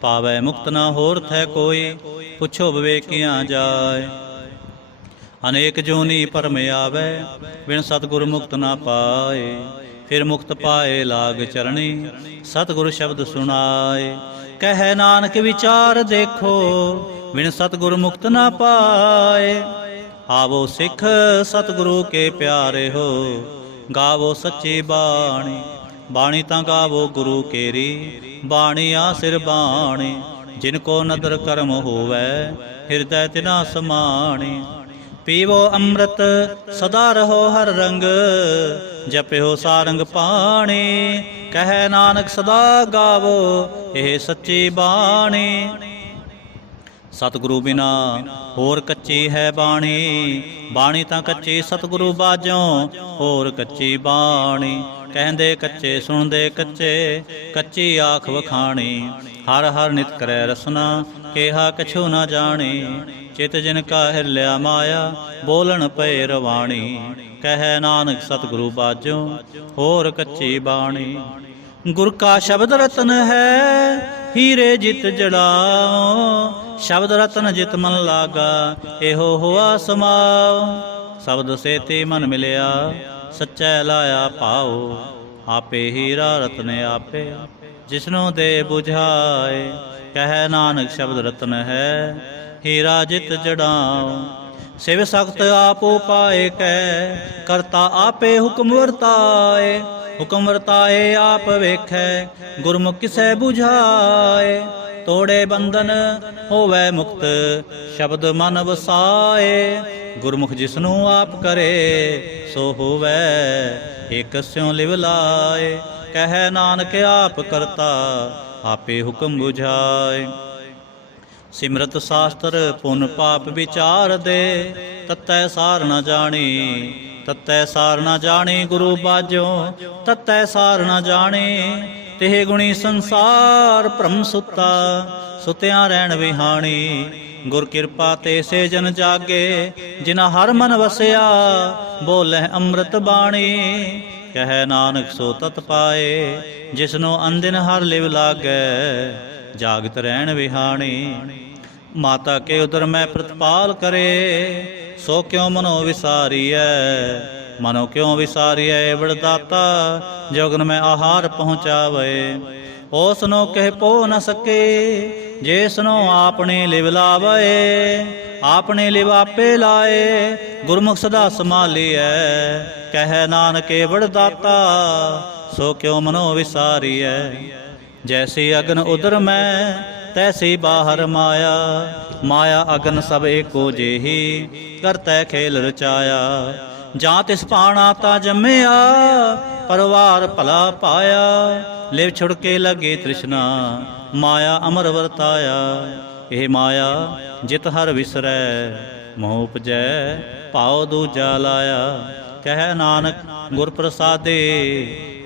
ਪਾਵੈ ਮੁਕਤ ਨਾ ਹੋਰ ਥੈ ਕੋਈ, ਪੁੱਛੋ ਵਿਵੇਕੀਆਂ ਜਾਏ। ਅਨੇਕ ਜੋਨੀ ਭਰਮ ਆਵੈ, ਬਿਨ ਸਤਿਗੁਰ ਮੁਕਤ ਨਾ ਪਾਏ। ਫਿਰ ਮੁਕਤ ਪਾਏ ਲਾਗ ਚਰਣੀ, ਸਤਿਗੁਰ ਸ਼ਬਦ ਸੁਣਾਏ। ਕਹੈ ਨਾਨਕ ਵਿਚਾਰ ਦੇਖੋ, ਬਿਨ ਸਤਿਗੁਰ ਮੁਕਤ ਨਾ ਪਾਏ। ਆਵੋ ਸਿੱਖ ਸਤਿਗੁਰੂ ਕੇ ਪਿਆਰੇ ਹੋ, ਗਾਵੋ ਸੱਚੀ ਬਾਣੀ। ਬਾਣੀ ਤਾਂ ਗਾਵੋ ਗੁਰੂ ਕੇਰੀ, ਬਾਣੀ ਆ ਸਿਰ ਬਾਣੀ। ਜਿਨ ਕੋ ਨਦਰ ਕਰਮ ਹੋਵੈ, ਹਿਰਦੈ ਤਿਨਾ ਸਮਾਣੀ। ਪੀਵੋ ਅੰਮ੍ਰਿਤ ਸਦਾ ਰਹੋ ਹਰ ਰੰਗ, ਜਪਿਓ ਸਾਰੰਗ ਪਾਣੀ। ਕਹੈ ਨਾਨਕ ਸਦਾ ਗਾਵੋ ਇਹ ਸੱਚੀ ਬਾਣੀ। ਸਤਿਗੁਰੂ ਬਿਨਾ ਹੋਰ ਕੱਚੀ ਹੈ ਬਾਣੀ, ਬਾਣੀ ਤਾਂ ਕੱਚੀ ਸਤਿਗੁਰੂ ਬਾਝੋਂ ਹੋਰ ਕੱਚੀ ਬਾਣੀ। ਕਹਿੰਦੇ ਕੱਚੇ ਸੁਣਦੇ ਕੱਚੇ, ਕੱਚੀ ਆਖ ਵਖਾਣੀ। ਹਰ ਹਰ ਨਿਤ ਕਰੈ ਰਸਨਾ, ਕਿਹਾ ਕਛੂ ਨਾ ਜਾਣੀ। ਚਿਤ ਜਿਨ ਕਾ ਹਿਰਲਿਆ ਮਾਇਆ, ਬੋਲਣ ਪਏ ਰਵਾਣੀ। ਕਹੈ ਨਾਨਕ ਸਤਿਗੁਰੂ ਬਾਝੋਂ ਹੋਰ ਕੱਚੀ ਬਾਣੀ। ਗੁਰ ਕਾ ਸ਼ਬਦ ਰਤਨ ਹੈ, ਹੀਰੇ ਜਿਤ ਜੜਾਓ। ਸ਼ਬਦ ਰਤਨ ਜਿਤ ਮਨ ਲਾਗਾ, ਇਹੋ ਹੋਆ ਸਮਾਓ। ਸ਼ਬਦ ਸੇਤੀ ਮਨ ਮਿਲਿਆ, ਸੱਚੈ ਲਾਇਆ ਭਾਉ। ਆਪੇ ਹੀਰਾ ਰਤਨ ਆਪੇ, ਜਿਸਨੂੰ ਦੇ ਬੁਝਾਏ। ਕਹੈ ਨਾਨਕ ਸ਼ਬਦ ਰਤਨ ਹੈ, ਹੀਰਾ ਜਿਤ ਜੜਾਓ। ਸਿਵ ਸਖਤ ਆਪੋ ਪਾਏ ਕੈ, ਕਰਤਾ ਆਪੇ ਹੁਕਮ ਵਰਤਾਏ। ਹੁਕਮ ਵਰਤਾਏ ਆਪ ਵੇਖੈ, ਗੁਰਮੁਖ ਕਿਸੈ ਬੁਝਾਏ। ਤੋੜੇ ਬੰਧਨ ਹੋਵੈ ਮੁਕਤ, ਸ਼ਬਦ ਮਨ ਵਸਾਏ। ਗੁਰਮੁਖ ਜਿਸਨੂੰ ਆਪ ਕਰੇ, ਸੋ ਹੋਵੈ ਏਕ ਸਿਉ ਲਿਵ ਲਾਏ। ਕਹੈ ਨਾਨਕ ਆਪ ਕਰਤਾ, ਆਪੇ ਹੁਕਮ ਬੁਝਾਏ। ਸਿਮਰਤ ਸ਼ਾਸਤਰ ਪੁਨ ਪਾਪ ਵਿਚਾਰ ਦੇ, ਤਤੈ ਸਾਰ ਨ ਜਾਣੀ। ਤਤੈ ਸਾਰ ਨ ਜਾਣੀ ਗੁਰੂ ਬਾਝੋਂ, ਤਤੈ ਸਾਰ ਨ ਜਾਣੀ। ਤਿਹ ਗੁਣੀ ਸੰਸਾਰ ਭ੍ਰਮ ਸੁੱਤਾ, ਸੁਤਿਆਂ ਰਹਿਣ ਵਿਹਾਣੀ। ਗੁਰ ਕਿਰਪਾ ਤੇ ਸੇ ਜਨ ਜਾਗੇ, ਜਿਨਾ ਹਰ ਮਨ ਵਸਿਆ। ਬੋਲੇ ਅੰਮ੍ਰਿਤ ਬਾਣੀ, ਕਹੈ ਨਾਨਕ ਸੋ ਤਤ ਪਾਏ। ਜਿਸਨੂੰ ਅੰਦਿਨ ਹਰ ਲਿਵ ਲਾਗੈ, ਜਾਗਤ ਰਹਿਣ ਵਿਹਾਣੀ। ਮਾਤਾ ਕੇ ਉਦਰ ਮੈਂ ਪ੍ਰਤਪਾਲ ਕਰੇ, ਸੋ ਕਿਉ ਮਨੋ ਵਿਸਾਰੀਐ। ਮਨੋ ਕਿਉ ਵਿਸਾਰੀਐ ਵਡਦਾਤਾ, ਜੋਗਨ ਮੈਂ ਆਹਾਰ ਪਹੁੰਚਾਵੇ। ਓਸਨੋ ਕਹਿ ਪੋ ਨ ਸਕੇ, ਜੇਸਨੋ ਆਪਣੇ ਲਿਵ ਲਾਵੇ। ਆਪਣੇ ਲਿਵ ਆਪੇ ਲਾਏ, ਗੁਰਮੁਖ ਸਦਾ ਸੰਭਾਲੀਐ। ਕਹੈ ਨਾਨਕੇ ਵਡਦਾਤਾ, ਸੋ ਕਿਉ ਮਨੋ ਵਿਸਾਰੀਐ। ਜੈਸੀ ਅਗਨ ਉਦਰ ਮੈਂ, ਤੈਸੀ ਬਾਹਰ ਮਾਇਆ। ਮਾਇਆ ਅਗਨ ਸਭ ਏਕੋ ਜਿਹੀ, ਕਰਤੈ ਖੇਲ ਰਚਾਇਆ। ਜਾਂ ਤਿਸ ਪਾਣਾ ਤਾ ਜੰਮਿਆ, ਪਰਵਾਰ ਭਲਾ ਪਾਇਆ। ਲਿਵ ਛੁੜ ਕੇ ਲਗੇ ਤ੍ਰਿਸ਼ਨਾ, ਮਾਇਆ ਅਮਰ ਵਰਤਾਇਆ। ਇਹ ਮਾਇਆ ਜਿਤ ਹਰ ਵਿਸਰੈ, ਮੋਹ ਉਪਜੈ ਭਾਉ ਦੂਜਾ ਲਾਇਆ। ਕਹੈ ਨਾਨਕ ਗੁਰ ਪ੍ਰਸਾਦੇ,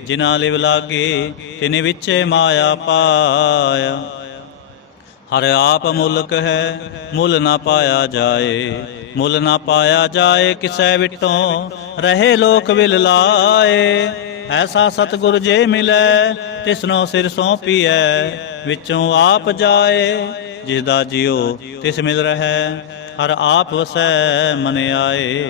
ਜਿਨਾ ਲਿਵ ਲਾਗੇ, ਤਿਨ ਵਿਚੇ ਮਾਇਆ ਪਾਇਆ। ਹਰ ਆਪ ਮੁਲਕ ਹੈ, ਮੁੱਲ ਨਾ ਪਾਇਆ ਜਾਏ। ਮੁੱਲ ਨਾ ਪਾਇਆ ਜਾਏ, ਕਿਸੈ ਵਿਟੋਂ ਰਹੇ ਲੋਕ ਵਿਲ ਲਾਏ। ਐਸਾ ਸਤਿਗੁਰ ਜੇ ਮਿਲੈ, ਤਿਸਨੋ ਸਿਰ ਸੌਂਪੀਐ। ਵਿੱਚੋਂ ਆਪ ਜਾਏ, ਜਿਸ ਦਾ ਜਿਉ ਤਿਸ ਮਿਲ ਰਹੈ। ਹਰ ਆਪ ਵਸੈ ਮਨ ਆਏ,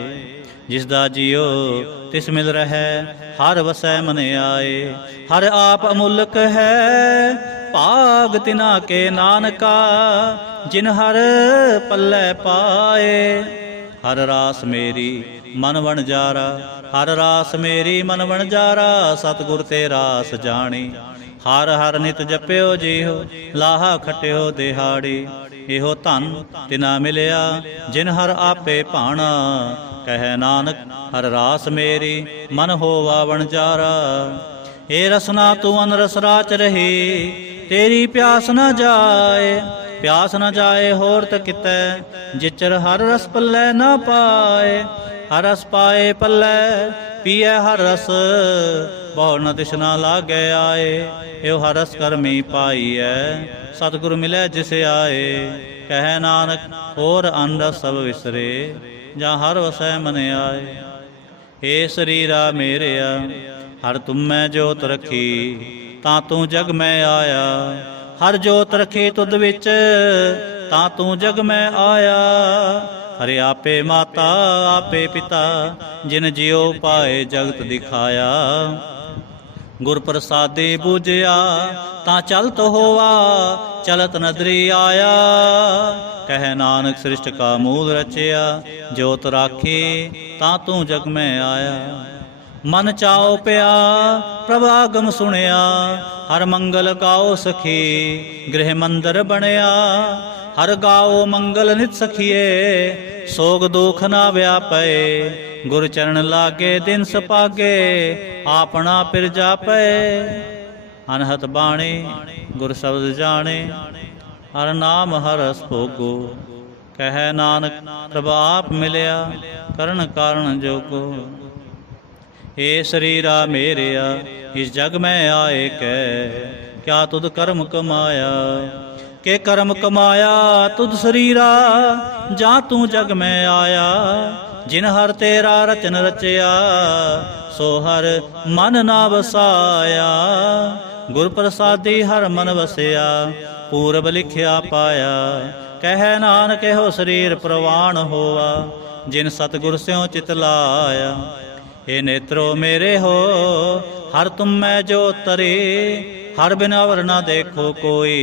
ਜਿਸ ਦਾ ਜਿਉ ਤਿਸ ਮਿਲ ਰਹੈ। ਹਰ ਵਸੈ ਮਨ ਆਏ। ਹਰ ਆਪ ਅਮੁਲਕ ਹੈ, ਭਾਗ ਤਿਨਾ ਕੇ ਨਾਨਕਾ। ਜਿਨ ਹਰ ਪੱਲੇ ਪਾਏ। ਹਰ ਰਾਸ ਮੇਰੀ ਮਨ ਵਣਜਾਰਾ, ਹਰ ਰਾਸ ਮੇਰੀ ਮਨ ਵਣਜਾਰਾ। ਸਤਿਗੁਰ ਤੇ ਰਾਸ ਜਾਣੀ, ਹਰ ਹਰ ਨਿਤ ਜਪਿਓ ਜੀਓ। ਲਾਹਾ ਖਟਿਓ ਦਿਹਾੜੀ, ਇਹੋ ਧਨ ਤਿਨਾ ਮਿਲਿਆ, ਜਿਨ ਹਰ ਆਪੇ ਭਾਣਾ। ਕਹੈ ਨਾਨਕ ਹਰ ਰਾਸ ਮੇਰੀ ਮਨ ਹੋਵਾ ਵਣਜਾਰਾ। ਏ ਰਸਨਾ ਤੂੰ ਅਨਰਸ ਰਾਚ ਰਹੀ, ਤੇਰੀ ਪਿਆਸ ਨ ਜਾਏ। ਪਿਆਸ ਨ ਜਾਏ ਹੋਰ ਤ ਕਿਤੈ, ਜਿਚਰ ਹਰ ਰਸ ਪੱਲੇ ਨ ਪਾਏ। ਹਰ ਰਸ ਪਾਏ ਪੱਲੇ, ਪੀਐ ਹਰ ਰਸ, ਬਹੁ ਨ ਤਿਸਨਾ ਲਾਗੈ ਆਏ। ਇਹੋ ਹਰ ਰਸ ਕਰਮੀ ਪਾਈਐ, ਸਤਿਗੁਰ ਮਿਲੈ ਜਿਸ ਆਏ। ਕਹੈ ਨਾਨਕ ਹੋਰ ਅਨ ਰਸ ਸਭ ਵਿਸਰੇ, ਜਾਂ ਹਰ ਵਸੈ ਮਨ ਆਏ। ਏ ਸਰੀਰਾ ਮੇਰਿਆ, ਹਰ ਤੁਮੈ ਜੋਤ ਰਖੀ, ਤਾਂ ਤੂੰ ਜਗ ਮੈਂ ਆਇਆ। ਹਰ ਜੋਤ ਰਖੀ ਤੁਧ ਵਿੱਚ, ਤਾਂ ਤੂੰ ਜਗ ਮੈਂ ਆਇਆ। ਹਰਿ ਆਪੇ ਮਾਤਾ ਆਪੇ ਪਿਤਾ, ਜਿਨ ਜਿਉ ਪਾਏ ਜਗਤ ਦਿਖਾਇਆ। ਗੁਰ ਪ੍ਰਸਾਦੇ ਬੂਝਿਆ, ਤਾਂ ਚਲਤ ਹੋਵਾ, ਚਲਤ ਨਦਰੀ ਆਇਆ। ਕਹੈ ਨਾਨਕ ਸ੍ਰਿਸ਼ਟ ਕਾ ਮੂਲ ਰਚਿਆ, ਜੋਤ ਰਾਖੀ ਤਾਂ ਤੂੰ ਜਗ ਮੈਂ ਆਇਆ। ਮਨ ਚਾਉ ਪਿਆ ਪ੍ਰਭ ਆਗਮ ਸੁਣਿਆ, ਹਰ ਮੰਗਲ ਗਾਓ ਸਖੀ ਗ੍ਰਹਿ ਮੰਦਰ ਬਣਿਆ। ਹਰ ਗਾਓ ਮੰਗਲ ਨਿਤ ਸਖੀਏ, ਸੋਗ ਦੁਖ ਨਾ ਵਿਆਪੈ। ਗੁਰ ਚਰਨ ਲਾਗੇ ਦਿਨ ਸੁਭਾਗੇ, ਆਪਣਾ ਪਿਰ ਜਾਪੈ। ਅਨਹਤ ਬਾਣੀ ਗੁਰ ਸ਼ਬਦ ਜਾਣੇ, ਹਰ ਨਾਮ ਹਰ ਰਸ ਭੋਗੋ। ਕਹਿ ਨਾਨਕ ਪ੍ਰਭ ਆਪ ਮਿਲਿਆ, ਕਰਨ ਕਾਰਨ ਜੋਗੋ। ਏ ਸਰੀਰਾ ਮੇਰਿਆ ਇਸ ਜਗ ਮੈਂ ਆਏ ਕੈ, ਕਿਆ ਤੁਧ ਕਰਮ ਕਮਾਇਆ। ਕਿ ਕਰਮ ਕਮਾਇਆ ਤੁਧ ਸਰੀਰਾ, ਜਾਂ ਤੂੰ ਜਗ ਮੈਂ ਆਇਆ। ਜਿਨ ਹਰ ਤੇਰਾ ਰਚਨ ਰਚਿਆ, ਸੋ ਹਰ ਮਨ ਨਾ ਵਸਾਇਆ। ਗੁਰ ਪ੍ਰਸਾਦੀ ਹਰ ਮਨ ਵਸਿਆ, ਪੂਰਬ ਲਿਖਿਆ ਪਾਇਆ। ਕਹਿ ਨਾਨਕ ਇਹੋ ਸਰੀਰ ਪ੍ਰਵਾਨ ਹੋਆ, ਜਿਨ ਸਤਿਗੁਰ ਸਿਉ ਚਿਤ ਲਾਇਆ। हे नेत्रो मेरे हो हर तुम में जो तरे, हर बिन अवर न देखो कोई,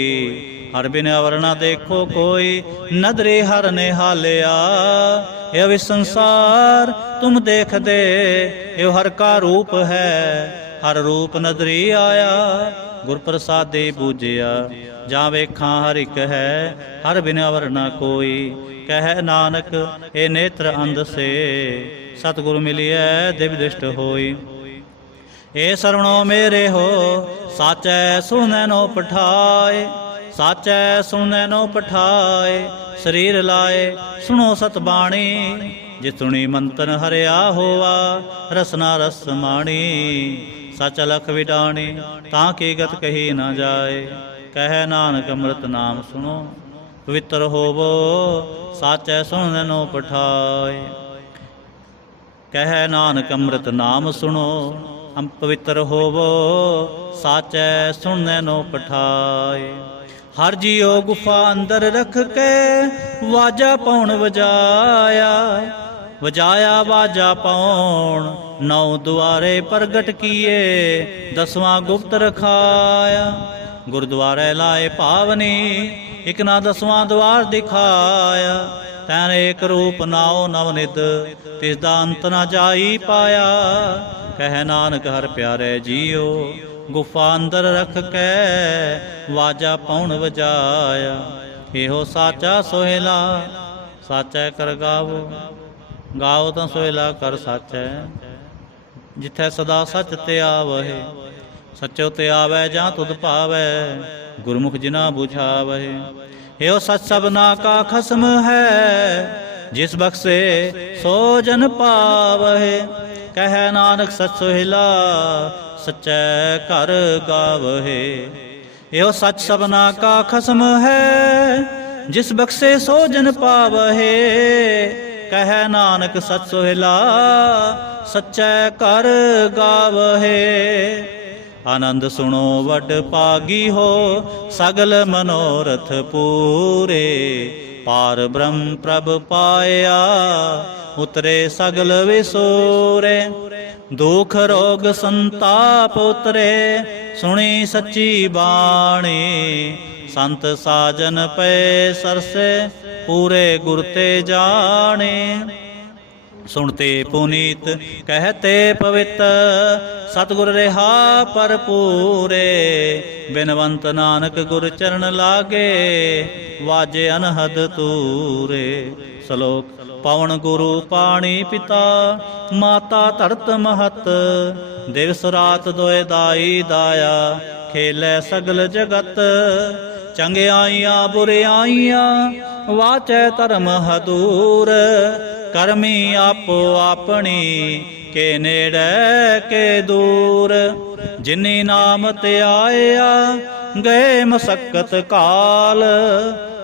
हर बिन अवर न देखो कोई। नदरे हर निहालिया यो विस संसार तुम देख दे, यो हर का रूप है, हर रूप नदरी आया। गुर प्रसादे बूझिया जा वेखा हर एक है, हर बिन अवर न कोई। कह नानक ए नेत्र अंध से, सतगुरु मिलिए दिव्य दृष्ट होई। ए सरवणो मेरे हो साचै सुनै नो पठाए, साचै सुनै नो पठाए। शरीर लाए सुनो सतबाणी, जे सुनी मंतन हरिया होवा, रसना रस माणी। सच लख विडाणी ताकि गत कही न जाए। कह नानक अमृत नाम सुनो, पवित्र होवो साचै सुन नो पठाए। कह नानक अमृत नाम सुनो, हम पवित्र होवो साचै सुन नो पठाए। हर जियो गुफा अंदर रख के, वाजा पौन वजाया, वजाया वाजा पौन। नौ द्वारे प्रगट किए, 10वां गुप्त रखाया। गुरुद्वारे लाए पावनी, इक ना 10वां द्वार दिखाया। तैन एक रूप नाओ नवनिध, तिसदा अंत न जाई पाया। कह नानक हर प्यारे जियो, गुफा अंदर रख के, वाजा पौन वजाया। एहो साचा सोहेला, साचै कर गावो, गाओ तां सोहेला कर साचै। जिथै सदा सच ते आवहे, सचो ते आवै जां तुध पावै। गुरमुख जिना बुझावहे, एहो सच सबना का खसम है, जिस बख्शे सो जन पावहे। कह नानक सच सोहिला, सच्चै घर गावहे। एहो सच सबना का खसम है, जिस बख्शे सो जन पावहे। कह नानक सच सोहिला, सच्चै घर गावहे। आनंद सुनो वड पागी हो, सगल मनोरथ पूरे। पार ब्रह्म प्रभ पाया, उतरे सगल विसोरे। दुख रोग संताप उतरे, सुनी सच्ची बाणी। संत साजन पे सरसे, पूरे गुर ते जाने। सुनते पुनीत कहते पवित्र, सतगुर रहा पर पूरे। बिनवंत नानक गुर चरण लागे, वाजे अनहद तूरे। श्लोक पवन गुरु पाणी पिता, माता धरत महत। दिवस रात दोए दाई दाया, खेलै सगल जगत। चंगियाइयां बुरियाइयां, वाचै धर्म हदूर। करमी आपो आपनी, के नेड़े के दूर। जिनी नाम ते आया, गए मसक्कत काल।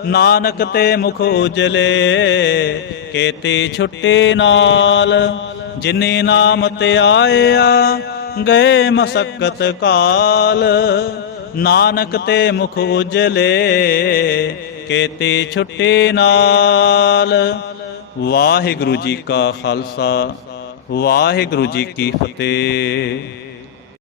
नानक ते मुख उजले, केती छुट्टी नाल। जिनी नाम ते आया, गए मसक्कत काल। नानक ते मुख उजले, केती छुट्टी नाल। ਵਾਹਿਗੁਰੂ ਜੀ ਕਾ ਖਾਲਸਾ, ਵਾਹਿਗੁਰੂ ਜੀ ਕੀ ਫਤਿਹ।